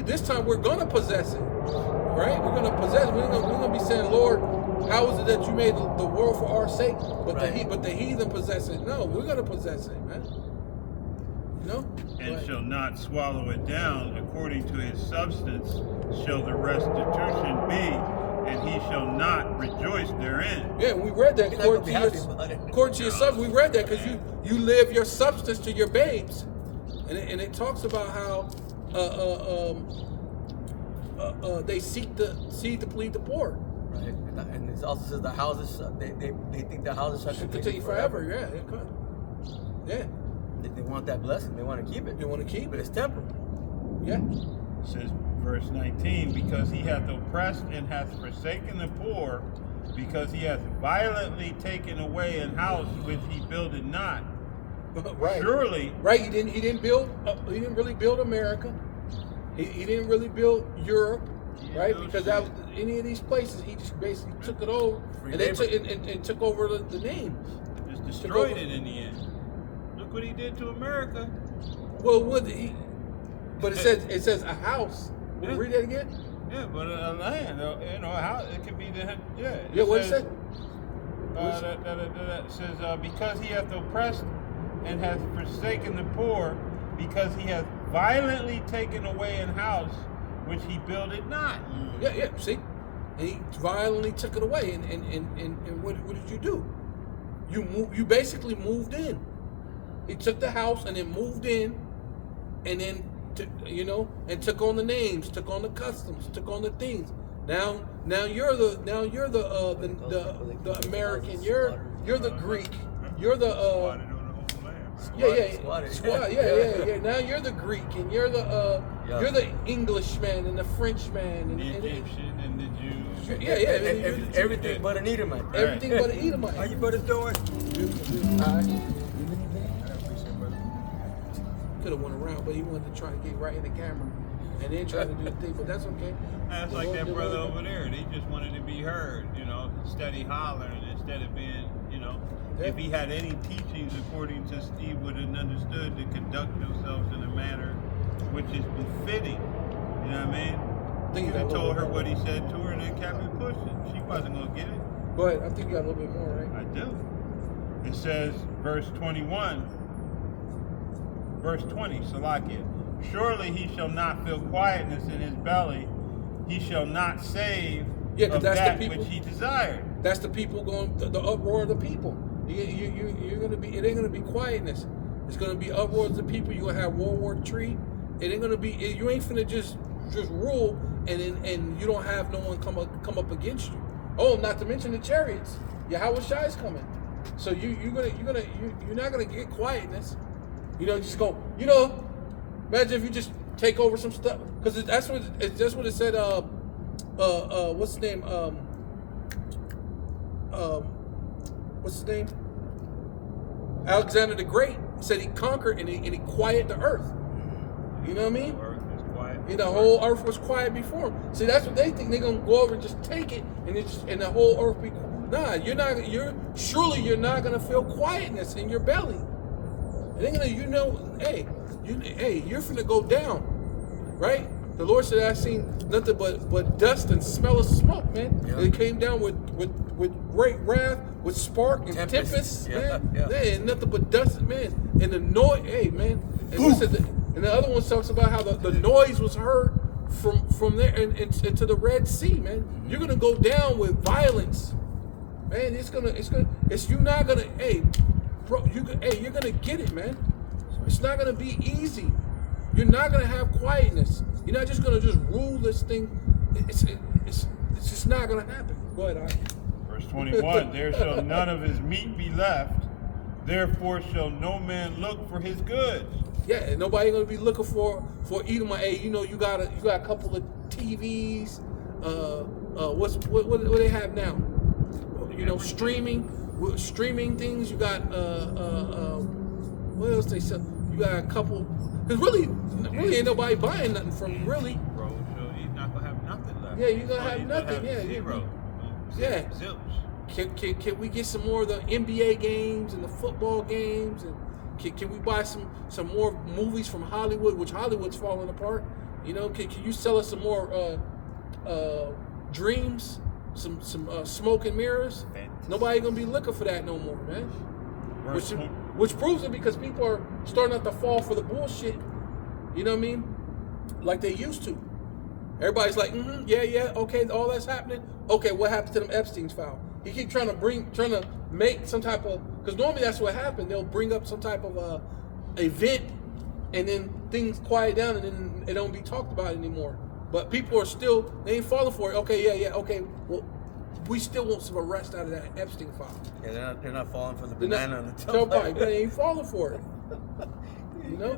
this time we're gonna possess it, right? We're gonna possess it. We're gonna be saying, Lord, how is it that you made the world for our sake, but the heathen possess it? No, we're gonna possess it, man. You know? And shall not swallow it down according to his substance shall the restitution be, and he shall not rejoice therein. Yeah, we read that according to your substance. We read that because you live your substance to your babes, and it talks about how they seek to plead the poor. Right, and it also says the houses they think the houses shall continue forever. Yeah, it could. Yeah. They want that blessing. They want to keep it. They want to keep but it. It's temporal. Yeah. It says verse 19, because he hath oppressed and hath forsaken the poor, because he hath violently taken away an house which he builded not. Right. Surely. Right. He didn't really build America. He didn't really build Europe. Right. Because that was, any of these places, he just basically took it over and took over the names. Just destroyed it in the end. Look what he did to America. Well, but it says a house. Yeah. Read that again. Yeah, but a land, you know, a house, it could be the, yeah. Yeah, what it said? It says, because he hath oppressed and hath forsaken the poor, because he hath violently taken away an house which he builded not. Yeah, see? And he violently took it away. And what did you do? You basically moved in. He took the house and then moved in, and then and took on the names, took on the customs, took on the things. Now you're the American. You're the Greek. You're the squad. Yeah. Now you're the Greek, and you're the Englishman and the Frenchman and the Egyptian and the Jews. Yeah. Everything but an Edomite. Everything but an Edomite. How you brothers doing? Could have went around, but he wanted to try to get right in the camera and then try to do the thing. But that's okay. That's like that brother over there. They just wanted to be heard, instead of hollering, instead of being, if he had any teachings according to Steve would have understood to conduct themselves in a manner which is befitting. You know what I mean? He could have told her what he said to her and then kept it pushing. She wasn't going to get it. But I think you got a little bit more, right? I do. It says, verse 21, verse 20, Salakia, surely he shall not feel quietness in his belly. He shall not save of that which he desired. That's the people going, the uproar of the people. You're gonna be. It ain't gonna be quietness. It's gonna be uproar of the people. You're gonna have World War III. It ain't gonna be. You ain't finna just rule and you don't have no one come up against you. Oh, not to mention the chariots. Yahweh Shai is coming. So you're not gonna get quietness. Just go. Imagine if you just take over some stuff, because that's what it said. What's his name? What's his name? Alexander the Great said he conquered and he quieted the earth. You know what I mean? The earth was quiet. The whole earth was quiet before him. See, that's what they think. They're gonna go over and just take it, and the whole earth be. Nah, you're not gonna feel quietness in your belly. They're gonna, you're finna go down, right? The Lord said, "I've seen nothing but dust and smell of smoke, man." Yeah. It came down with great wrath, with spark and tempest, man. Yeah. And nothing but dust, man. And the noise, man. And the other one talks about how the noise was heard from there into the Red Sea, man. You're gonna go down with violence, man. You're not gonna, you're gonna get it, man. It's not gonna be easy. You're not gonna have quietness. You're not just gonna rule this thing. It's just not gonna happen. Go ahead, Verse 21, there shall none of his meat be left, therefore shall no man look for his goods. Yeah, and nobody gonna be looking for Edomite. Hey, you got a couple of TVs. What they have now? Streaming things. You got what else they sell? You got a couple. Cause really ain't nobody buying nothing from you, really. Bro, so he's not gonna have nothing left. Yeah, you're gonna have nothing. Yeah, zero. Yeah. Zilch. Can we get some more of the NBA games and the football games, and can we buy some more movies from Hollywood, which Hollywood's falling apart? You know, can you sell us some more dreams, some smoke and mirrors? Nobody gonna be looking for that no more, man. Which proves it, because people are starting not to fall for the bullshit. You know what I mean? Like they used to. Everybody's like, yeah, okay, all that's happening. Okay, what happened to them Epstein's file? He keep trying to make some type of, because normally that's what happened. They'll bring up some type of event, and then things quiet down, and then it don't be talked about anymore. But people are still, they ain't falling for it. Okay, yeah, okay. Well, we still want some arrest out of that Epstein file. Yeah, they're not falling for the banana on the tailpipe. But they ain't falling for it. You know?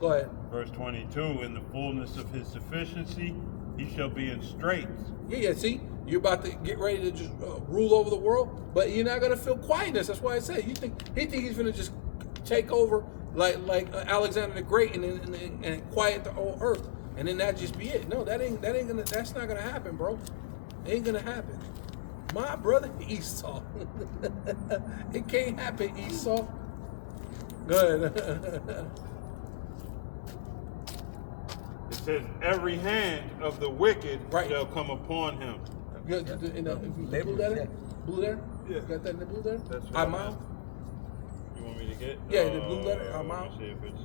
Go ahead. Verse 22, in the fullness of his sufficiency, he shall be in straits. Yeah, see? You're about to get ready to just rule over the world, but you're not going to feel quietness. That's why I say, he think he's going to just take over like Alexander the Great and quiet the whole earth. And then that just be it. No, that's not gonna happen, bro. It ain't gonna happen. My brother Esau. It can't happen, Esau. Go ahead. It says, every hand of the wicked shall come upon him. You got in the blue letter? Blue letter? Yeah. You got that in the blue letter? That's I'm out. You want me to get? Yeah, the blue letter. I'm out. Let me see if it's.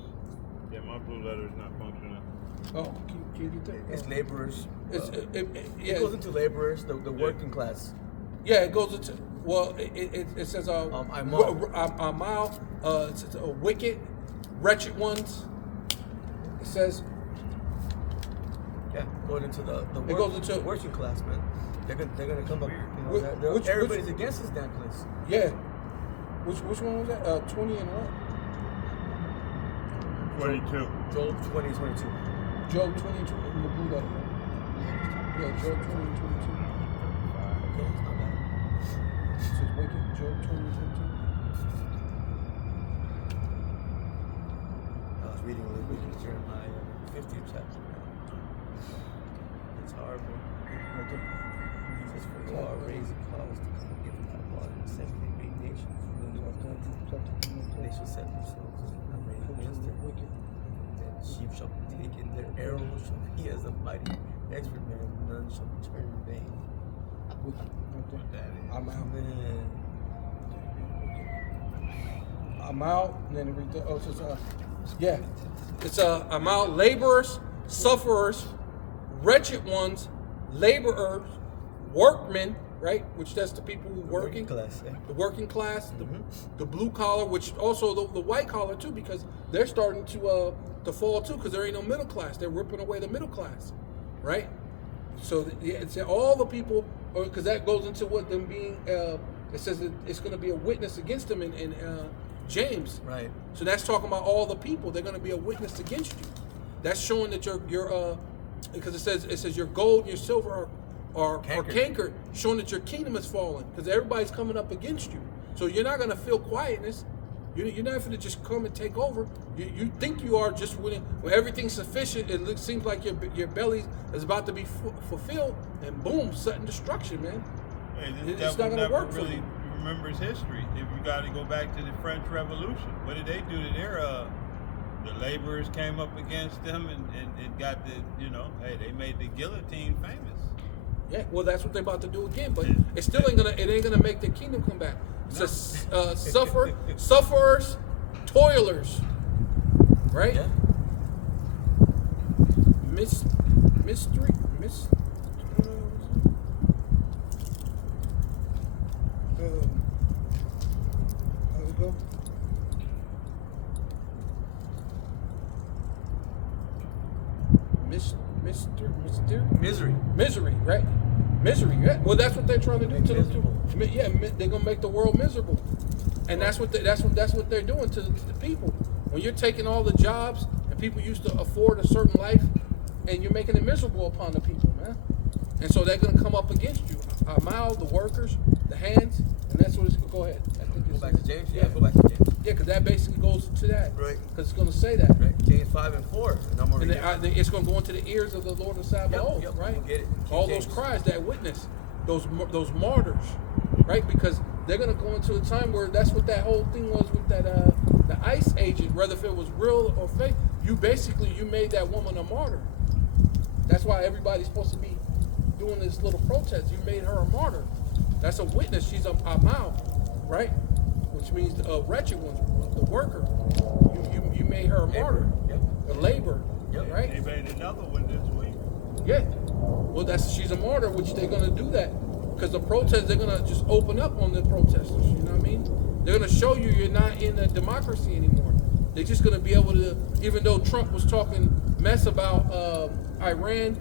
Yeah, my blue letter is not functioning. Oh, can you get that? It's laborers. Yeah. It goes into laborers, the working class. Yeah, it goes into. Well, it says I'm out. It says wicked, wretched ones. It says. Yeah, going into the it goes into working class, man. They're gonna come up. You know, everybody's against this damn place. Yeah. Which one was that? 20 and what? 22. Job 20, 22. Job 20 and 22 in the blue letter. Yeah, Job 20 and 22. Okay, it's not bad. It says wicked. Job 20 and 22. I was reading a little bit in Jeremiah 50th chapter. It's hard, bro. It says, for the law raised a cause to come against my blood and set a great nation from the north. They shall set themselves and reign against their wicked. Then sheep shall be taken, their arrows shall be as a mighty expert man, none shall return in vain. I'm out. Man. I'm out. And then it read the, it says, yeah. It's I'm out. Laborers, sufferers, wretched ones, laborers, workmen, right? Which that's the people who working class, yeah. The working class, the blue collar, which also the white collar too, because they're starting to fall too, because there ain't no middle class. They're ripping away the middle class, right? So it's all the people, because that goes into what them being. It says that it's going to be a witness against them in James, right? So that's talking about all the people. They're going to be a witness against you. That's showing that your because it says your gold and your silver are cankered, showing that your kingdom is falling, because everybody's coming up against you. So you're not going to feel quietness. You're not going to just come and take over. You think you are just when everything's sufficient. It seems like your belly is about to be fulfilled, and boom, sudden destruction, man. Hey, it's not going to work really for you. Remembers history. If you got to go back to the French Revolution, what did they do to their the laborers came up against them and got the hey, they made the guillotine famous. Yeah, well, that's what they're about to do again, but it still ain't gonna make the kingdom come back. So sufferers, toilers, right? Yeah. Mystery. How we go? Misery, right? Misery, yeah. Well, that's what they're trying to do to the yeah. They're gonna make the world miserable, and that's what they're doing to the people. When you're taking all the jobs and people used to afford a certain life, and you're making it miserable upon the people, man. And so they're gonna come up against you. The workers, the hands, and that's what it's gonna go ahead. I think go back to James. Yeah, go back to James. Yeah, because that basically goes to that. Right. Because it's going to say that. Right. James 5 and 4. And it's going to go into the ears of the Lord of Sabaoth, yep, right? Get it. All those cries, that witness. those martyrs, right? Because they're gonna go into a time where that's what that whole thing was with that the ICE agent, whether if it was real or fake. You made that woman a martyr. That's why everybody's supposed to be doing this little protest. You made her a martyr. That's a witness. She's a mouth, right? Which means a wretched one, the worker. You made her a martyr. Yep. The labor, Yep. right? They made another one this week. Yeah. Well, she's a martyr, which they're gonna do that because the protest, they're gonna just open up on the protesters. You know what I mean? They're gonna show you're not in a democracy anymore. They're just gonna be able to, even though Trump was talking mess about Iran.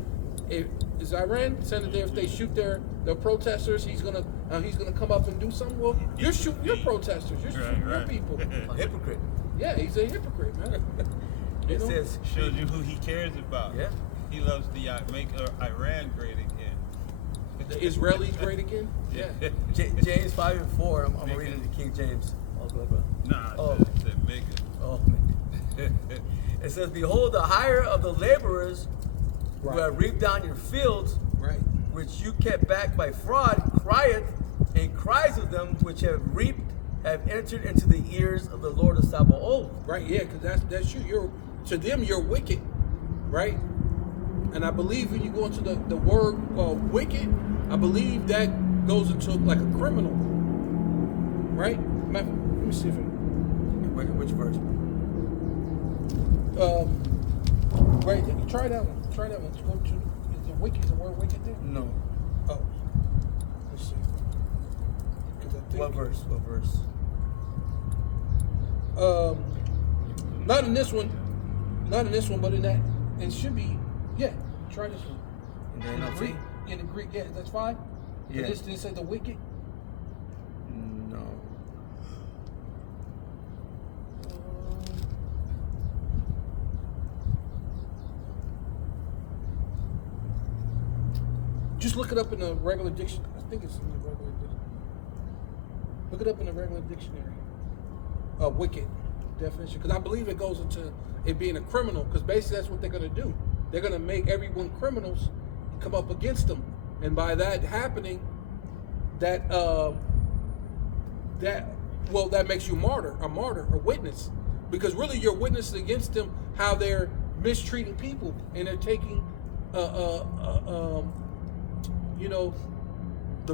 Is Iran saying that if they shoot their protesters, he's gonna come up and do something? Well, you're shooting your protesters. You're shooting your people. A hypocrite. Yeah, he's a hypocrite, man. It says Shows you who he cares about. Yeah. He loves to make Iran great again. The Israelis great again? Yeah. James 5:4. I'm reading the King James. Oh, go, bro. Nah, Oh. the Megan. Oh, man. It says, "Behold, the hire of the laborers who have reaped down your fields, Right. which you kept back by fraud, crieth, and cries of them which have reaped, have entered into the ears of the Lord of Sabaoth." Right, yeah, because that's you. To them, you're wicked, right? And I believe when you go into the word wicked, I believe that goes into like a criminal, right? Let me see if Which verse? right. Try that one. Try that one. Go to the wicked. The word wicked there. No. Oh, let's see. 'Cause I think, What verse? What verse? Not in this one. Not in this one, but in that. It should be. Yeah. Try this one. In the NLT? In the Greek, yeah, that's fine. Yeah. This didn't say the wicked. No. Just look it up in the regular dictionary. I think it's in the regular dictionary. Look it up in the regular dictionary. Wicked definition, because I believe it goes into it being a criminal. Because basically, that's what they're going to do. They're going to make everyone criminals, come up against them, and by that happening, that makes you a martyr, a witness, because really you're witnessing against them how they're mistreating people and they're taking the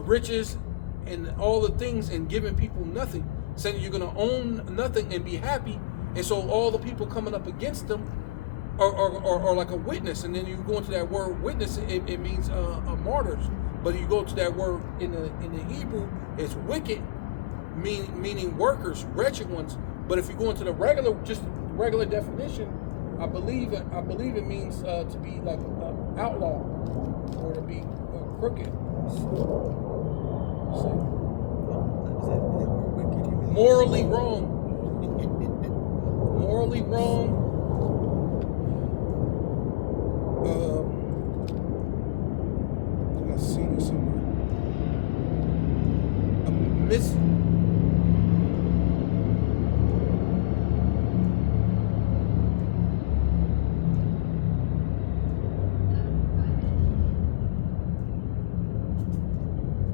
riches and all the things and giving people nothing, saying you're going to own nothing and be happy. And so all the people coming up against them are like a witness. And then you go into that word witness, it means martyrs. But you go to that word in the Hebrew, it's wicked, meaning workers, wretched ones. But if you go into the regular definition, I believe it means to be like outlaw or to be crooked. Morally wrong. Morally wrong. I've seen it somewhere.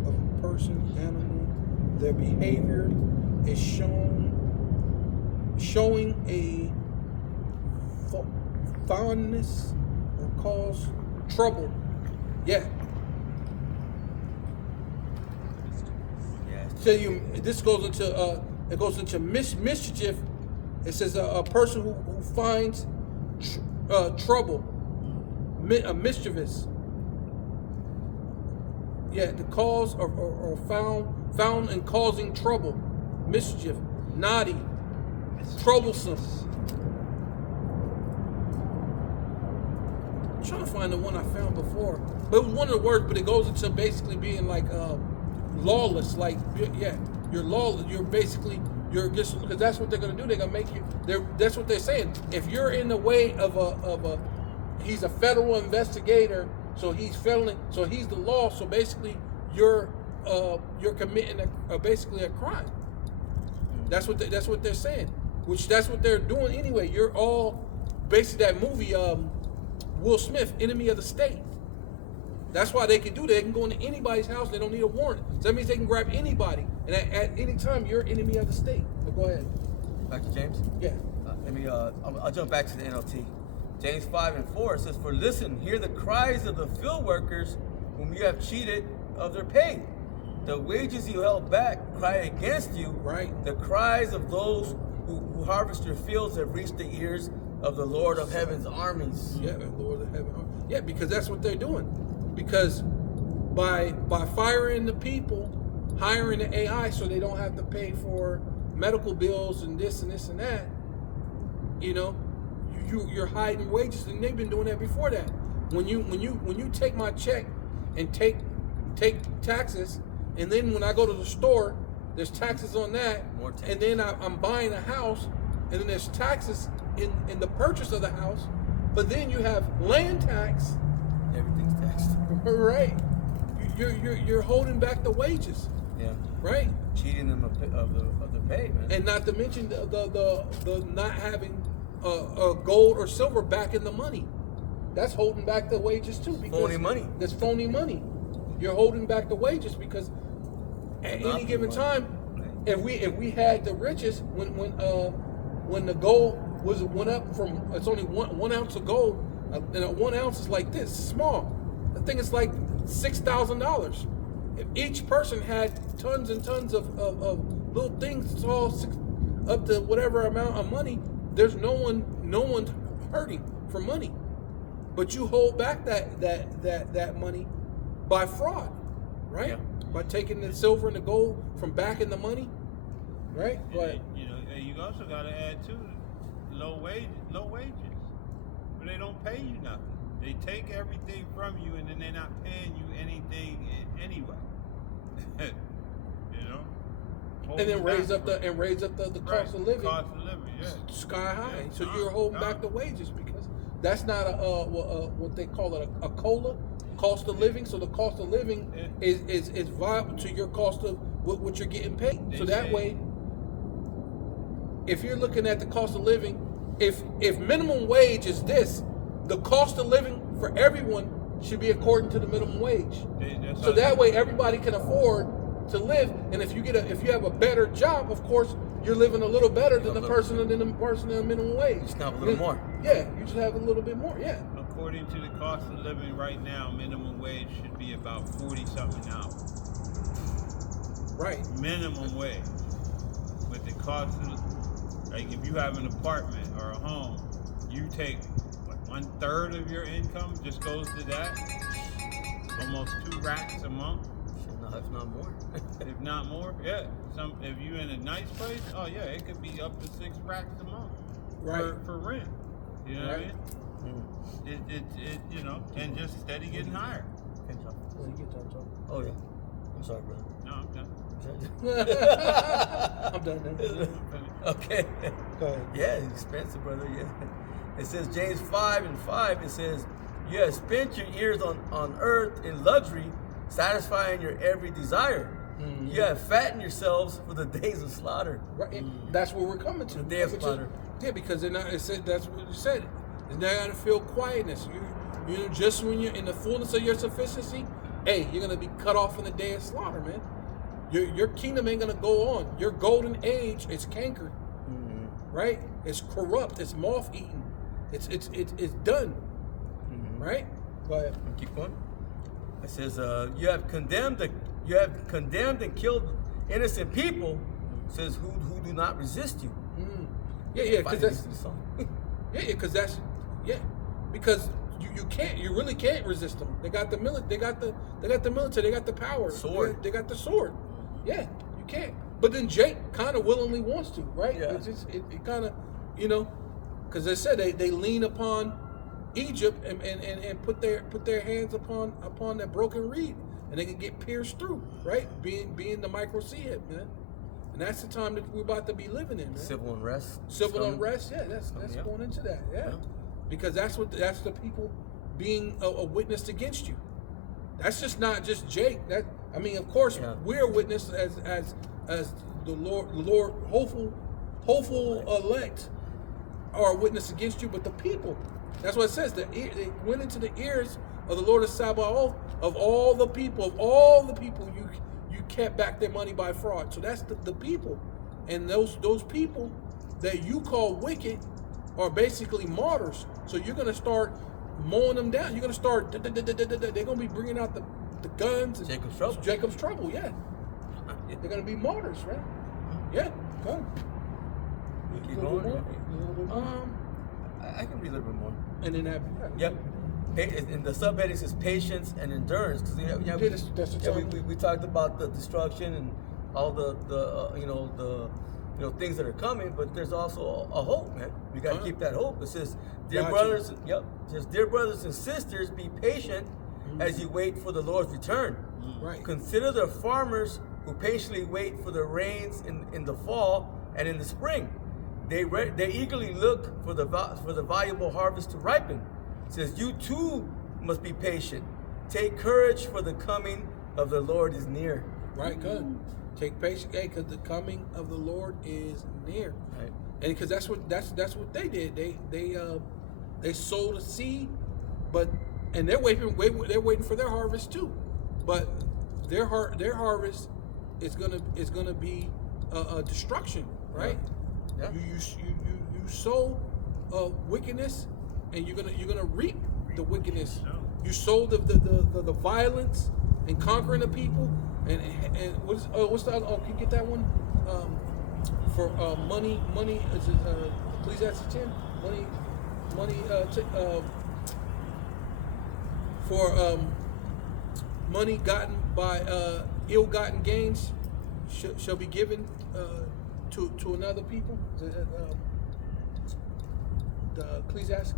Of a person, animal, their behavior is showing a fondness or cause trouble. Yeah. Tell you, this goes into mischief. It says a person who finds trouble, mischievous. Yeah, the cause or found in causing trouble, mischief, naughty, troublesome. I'm trying to find the one I found before, but it was one of the words. But it goes into basically being like lawless. Like you're lawless. You're just, because that's what they're gonna do. They're gonna make you. That's what they're saying. If you're in the way of a he's a federal investigator, so he's federally, so he's the law. So basically, you're committing basically a crime. That's what they're saying. Which that's what they're doing anyway. You're all basically that movie Will Smith, Enemy of the State. That's why they can do that. They can go into anybody's house. They don't need a warrant. So that means they can grab anybody. And at any time, you're an enemy of the state. But go ahead. Back to James. Yeah. I'll jump back to the NLT. James 5:4 says, "For listen, hear the cries of the field workers whom you have cheated of their pay. The wages you held back cry against you. Right. The cries of those who harvest your fields have reached the ears of the Lord of Heaven's armies." Yeah, Lord of Heaven. Yeah, because that's what they're doing. Because by firing the people, hiring the AI so they don't have to pay for medical bills and this and this and that, you're hiding wages, and they've been doing that before that. When you take my check and take taxes, and then when I go to the store, there's taxes on that, More taxes. and then I'm buying a house, and then there's taxes in the purchase of the house, but then you have land tax, Everything's taxed. right? You're holding back the wages, Yeah. right? Cheating them of the pay, man. And not to mention the not having gold or silver back in the money. That's holding back the wages too. Because Phony money. That's phony money. You're holding back the wages because at any given time, if we had the riches when the gold went up from, it's only one ounce of gold, and 1 ounce is like this small. The thing is like $6,000. If each person had tons and tons of little things, it's all up to whatever amount of money, there's no one hurting for money. But you hold back that money by fraud, right? Yeah. By taking the silver and the gold from back in the money, right? But you also got to add too low wages, but they don't pay you nothing. They take everything from you, and then they're not paying you anything anyway. and then raise up the cost of living. Cost of living, yeah. Sky high. Yeah. So you're holding back the wages because that's not what they call it a COLA, cost of living. So the cost of living is viable to your cost of what you're getting paid. So that way, if you're looking at the cost of living, if minimum wage is this, the cost of living for everyone should be according to the minimum wage. So that way everybody can afford to live, and if you have a better job, of course you're living a little better than the person in the minimum wage. Just have a little more. Yeah, you should have a little bit more. Yeah. According to the cost of living right now, minimum wage should be about 40-something an hour. Right. Minimum wage. With the cost of, like if you have an apartment or a home, you take 1/3 of your income just goes to that. Almost 2 racks a month. No, if not more. If not more, yeah. If you in a nice place, oh yeah, it could be up to 6 racks a month. Right. For rent. You know what I mean? Mm. And just steady getting higher. Oh yeah. I'm sorry, brother. No, I'm done. I'm done now. Okay. Go ahead. Yeah, it's expensive, brother. Yeah. It says James 5:5. It says, "You have spent your years on earth in luxury, satisfying your every desire. Mm-hmm. You have fattened yourselves for the days of slaughter." Right. That's where we're coming to. The day of slaughter. Yeah, because they're not. That's what you said. They're not gonna feel quietness. Just when you're in the fullness of your sufficiency, hey, you're gonna be cut off in the day of slaughter, man. Your kingdom ain't gonna go on. Your golden age is cankered, right? It's corrupt. It's moth eaten. It's done, right? Go ahead. Keep going. It says, "You have condemned and killed innocent people." It says, who do not resist you. Yeah, because that's the song. because you really can't resist them. They got the military. They got the power. Sword. They got the sword. Yeah, you can't. But then Jake kind of willingly wants to, right? Yeah. It kind of, because they said they lean upon Egypt and put their hands upon that broken reed, and they can get pierced through, right? Being the micro head, man. And that's the time that we're about to be living in, man. Civil unrest. Civil unrest, yeah, that's going into that, yeah. Because that's the people being a witness against you. That's just not just Jake. Of course, we're a witness as the Lord hopeful elect are a witness against you, but the people. That's what it says. It went into the ears of the Lord of Sabaoth of all the people you kept back their money by fraud. So that's the people. And those people that you call wicked are basically martyrs. So you're going to start mowing them down. You're going to start, they're going to be bringing out the guns. And Jacob's trouble, yeah. They're going to be martyrs, right? Yeah, go. Keep going. I can read a little bit more. And then that. Yep. And the subheading says patience and endurance. Because we talked about the destruction and all the things that are coming, but there's also a hope, man. We got to keep that hope. It says, dear brothers and sisters, be patient as you wait for the Lord's return. Right. Consider the farmers who patiently wait for the rains in the fall and in the spring. They eagerly look for the valuable harvest to ripen. It says, you too must be patient. Take courage, for the coming of the Lord is near. Right, good. Take patience, because the coming of the Lord is near. Right. And because that's what they did. They sowed a seed, and they're waiting for their harvest too. But their harvest is gonna be destruction, right? Yeah. You sow wickedness, and you're gonna reap the wickedness. You sow the violence and conquering the people, and what's the other? Oh, can you get that one? For money is it Ecclesiastes 10? For money gotten by ill-gotten gains shall be given to another people. The Ecclesiastes.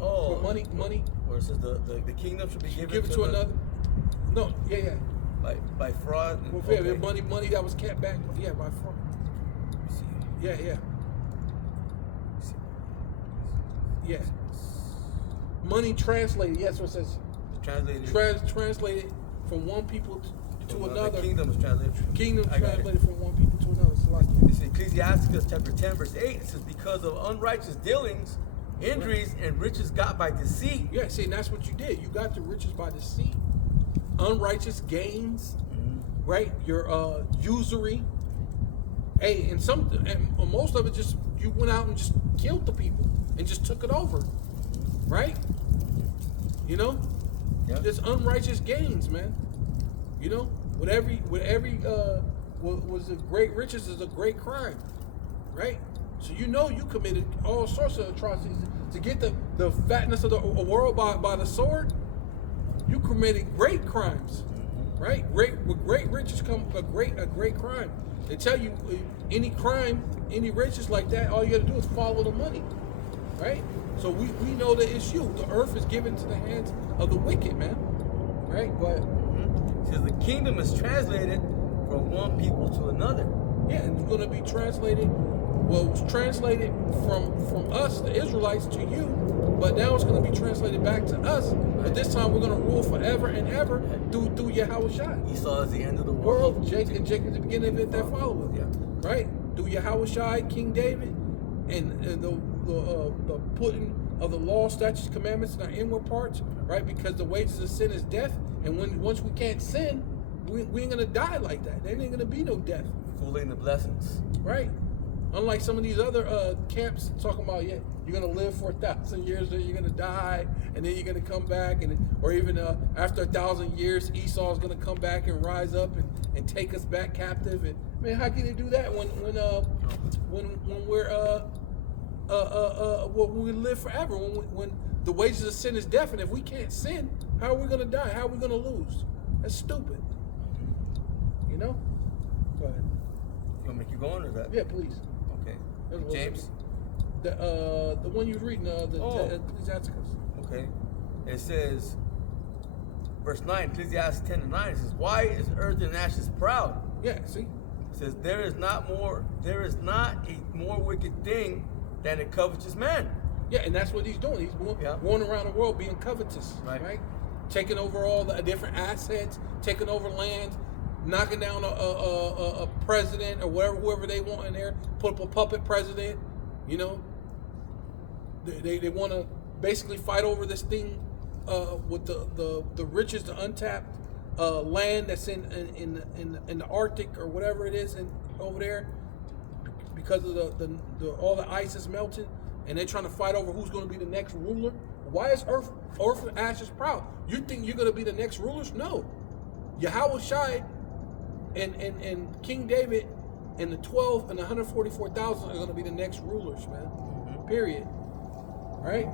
Oh, for money. Where it says the kingdom should be given to another. No, yeah. By fraud. Well, okay. Money that was kept back. Yeah, by fraud. Yeah. Yeah. Money translated. Yes, what it says. Translated from one people to another. The kingdom is translated. Kingdom translated from one people to another. So like it's Ecclesiastes chapter 10, verse 8. It says, because of unrighteous dealings, injuries, and riches got by deceit. Yeah, see, and that's what you did. You got the riches by deceit, unrighteous gains, right? Your usury. Hey, and most of it just you went out and just killed the people and just took it over, right? You know, just unrighteous gains, man. You know, with every was a great riches is a great crime, right? So you know you committed all sorts of atrocities to get the fatness of the world by the sword. You committed great crimes, right? With great riches come a great crime. They tell you any crime, any riches like that, all you got to do is follow the money, right? So we know that it's you. The earth is given to the hands of the wicked, man, right? But it says the kingdom is translated from one people to another. Yeah, and it's going to be translated. Well, it was translated from us, the Israelites, to you, but now it's going to be translated back to us. But this time we're going to rule forever and ever through Yahweh Shai. Esau is the end of the world. Jacob is the beginning of it that followeth. Yeah. Right? Through Yahweh Shai, King David, and the putting of the law, statutes, commandments in our inward parts, right? Because the wages of sin is death, and once we can't sin, we ain't going to die like that. There ain't going to be no death. Fooling the blessings. Right? Unlike some of these other camps talking about, you're going to live for 1,000 years, then you're going to die, and then you're going to come back, or even after 1,000 years, Esau is going to come back and rise up and take us back captive. And man, how can you do that when we live forever? When the wages of sin is death, and if we can't sin, how are we going to die? How are we going to lose? That's stupid. You know? Go ahead. You want me to keep going, or is that? Yeah, please. Okay. James? The one you was reading, the Ecclesiastes. Okay. It says, verse 9, Ecclesiastes 10:9, it says, why is earth and ashes proud? Yeah, see? It says, there is not a more wicked thing than a covetous man. Yeah, and that's what he's doing. He's going around the world being covetous, right? Taking over all the different assets, taking over lands, knocking down a president or whoever they want in there, put up a puppet president, you know. They want to basically fight over this thing with the riches, the untapped land that's in the Arctic or whatever it is over there, because of the all the ice is melting, and they're trying to fight over who's going to be the next ruler. Why is Earth and ashes proud? You think you're going to be the next rulers? No. Yahweh Shai and King David and the 12 and the 144,000 are going to be the next rulers, man. Period. Right?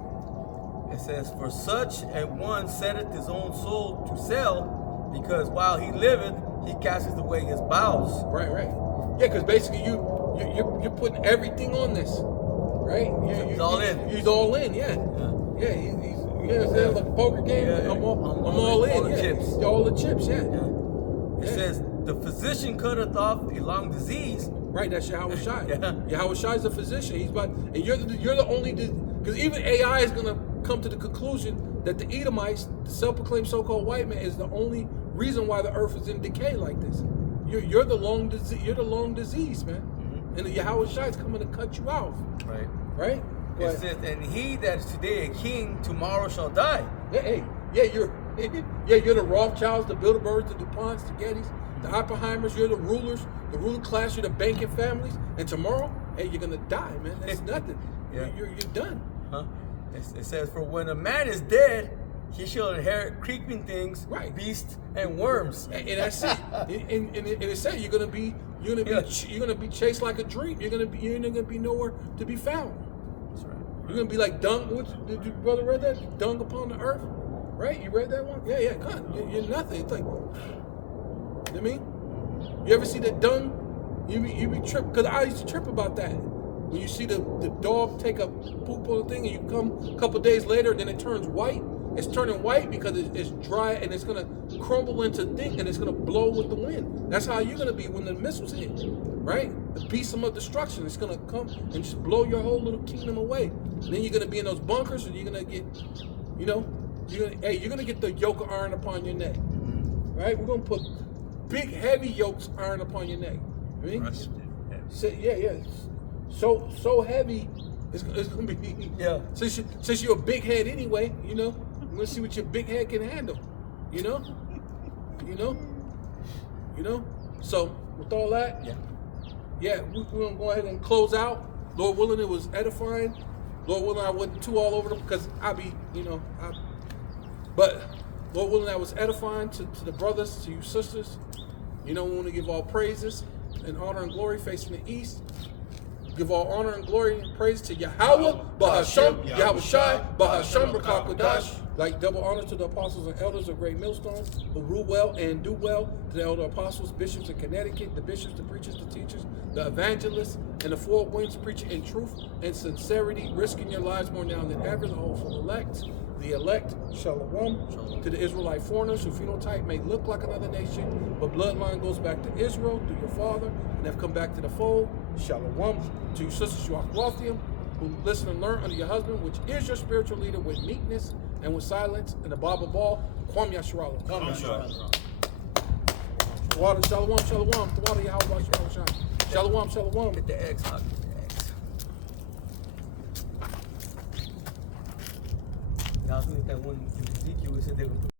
It says, for such a one setteth his own soul to sell, because while he liveth, he casteth away his bowels. Right. Yeah, because basically you're putting everything on this, right? He's all in. He's all in. Yeah. He's like a poker game. Yeah. I'm all in. All the chips. All the chips. Yeah. It says, the physician cutteth off a long disease. Right, that's Yahweh Shai. Yeah. Yahweh Shai is a physician. He's about, and you're the only, because even AI is gonna come to the conclusion that the Edomites, the self-proclaimed so-called white man, is the only reason why the earth is in decay like this. You're the long disease. You're the long disease, man. And the Yahweh Shai is coming to cut you out. Right. It says, and he that is today a king, tomorrow shall die. You're the Rothschilds, the Bilderbergs, the DuPonts, the Gettys, the Oppenheimers. You're the rulers, the ruling class. You're the banking families. And tomorrow, you're gonna die, man. That's nothing. You're done. It says, for when a man is dead, he shall inherit creeping things, beasts, and worms. And that's it. And it said you're gonna be chased like a dream. You're not gonna be nowhere to be found. That's right. You're gonna be like dung. Did your brother read that? Dung upon the earth, right? You read that one? Yeah. God, you're nothing. It's like, you know what I mean? You ever see the dung? You be tripped, because I used to trip about that. When you see the dog take a poop on the thing, and you come a couple days later, then it turns white. It's turning white because it's dry, and it's gonna crumble into thing, and it's gonna blow with the wind. That's how you're gonna be when the missiles hit, right? The beast of destruction. It's gonna come and just blow your whole little kingdom away. And then you're gonna be in those bunkers, and you're gonna get, you're gonna get the yoke of iron upon your neck, right? We're gonna put big, heavy yokes of iron upon your neck. I mean, so heavy, it's gonna be. Yeah. Since you're a big head anyway, we're gonna see what your big head can handle. So with all that, we're gonna go ahead and close out. Lord willing, it was edifying. Lord willing, I wasn't too all over them, because but Lord willing, that was edifying to the brothers, to you sisters. We want to give all praises and honor and glory facing the east. Give all honor and glory and praise to Yahweh, Bahasham, Yahweh Shai, Bahasham, B'Kakodash. Like double honor to the apostles and elders of Great Millstone, who rule well and do well, to the elder apostles, bishops in Connecticut, the bishops, the preachers, the teachers, the evangelists, and the four winds preaching in truth and sincerity, risking your lives more now than ever, the hopeful elect. The elect, Shalom, to the Israelite foreigners whose phenotype may look like another nation, but bloodline goes back to Israel through your father, and have come back to the fold. Shalom, to your sisters, Shuachwathium, who listen and learn under your husband, which is your spiritual leader, with meekness and with silence, and the Bible ball, Kwam Yashralam. Shalom, shalom, Tawada Yahweh, shalom, shalom. Get the eggs, hot. I was thinking that one in Ezekiel, it said they were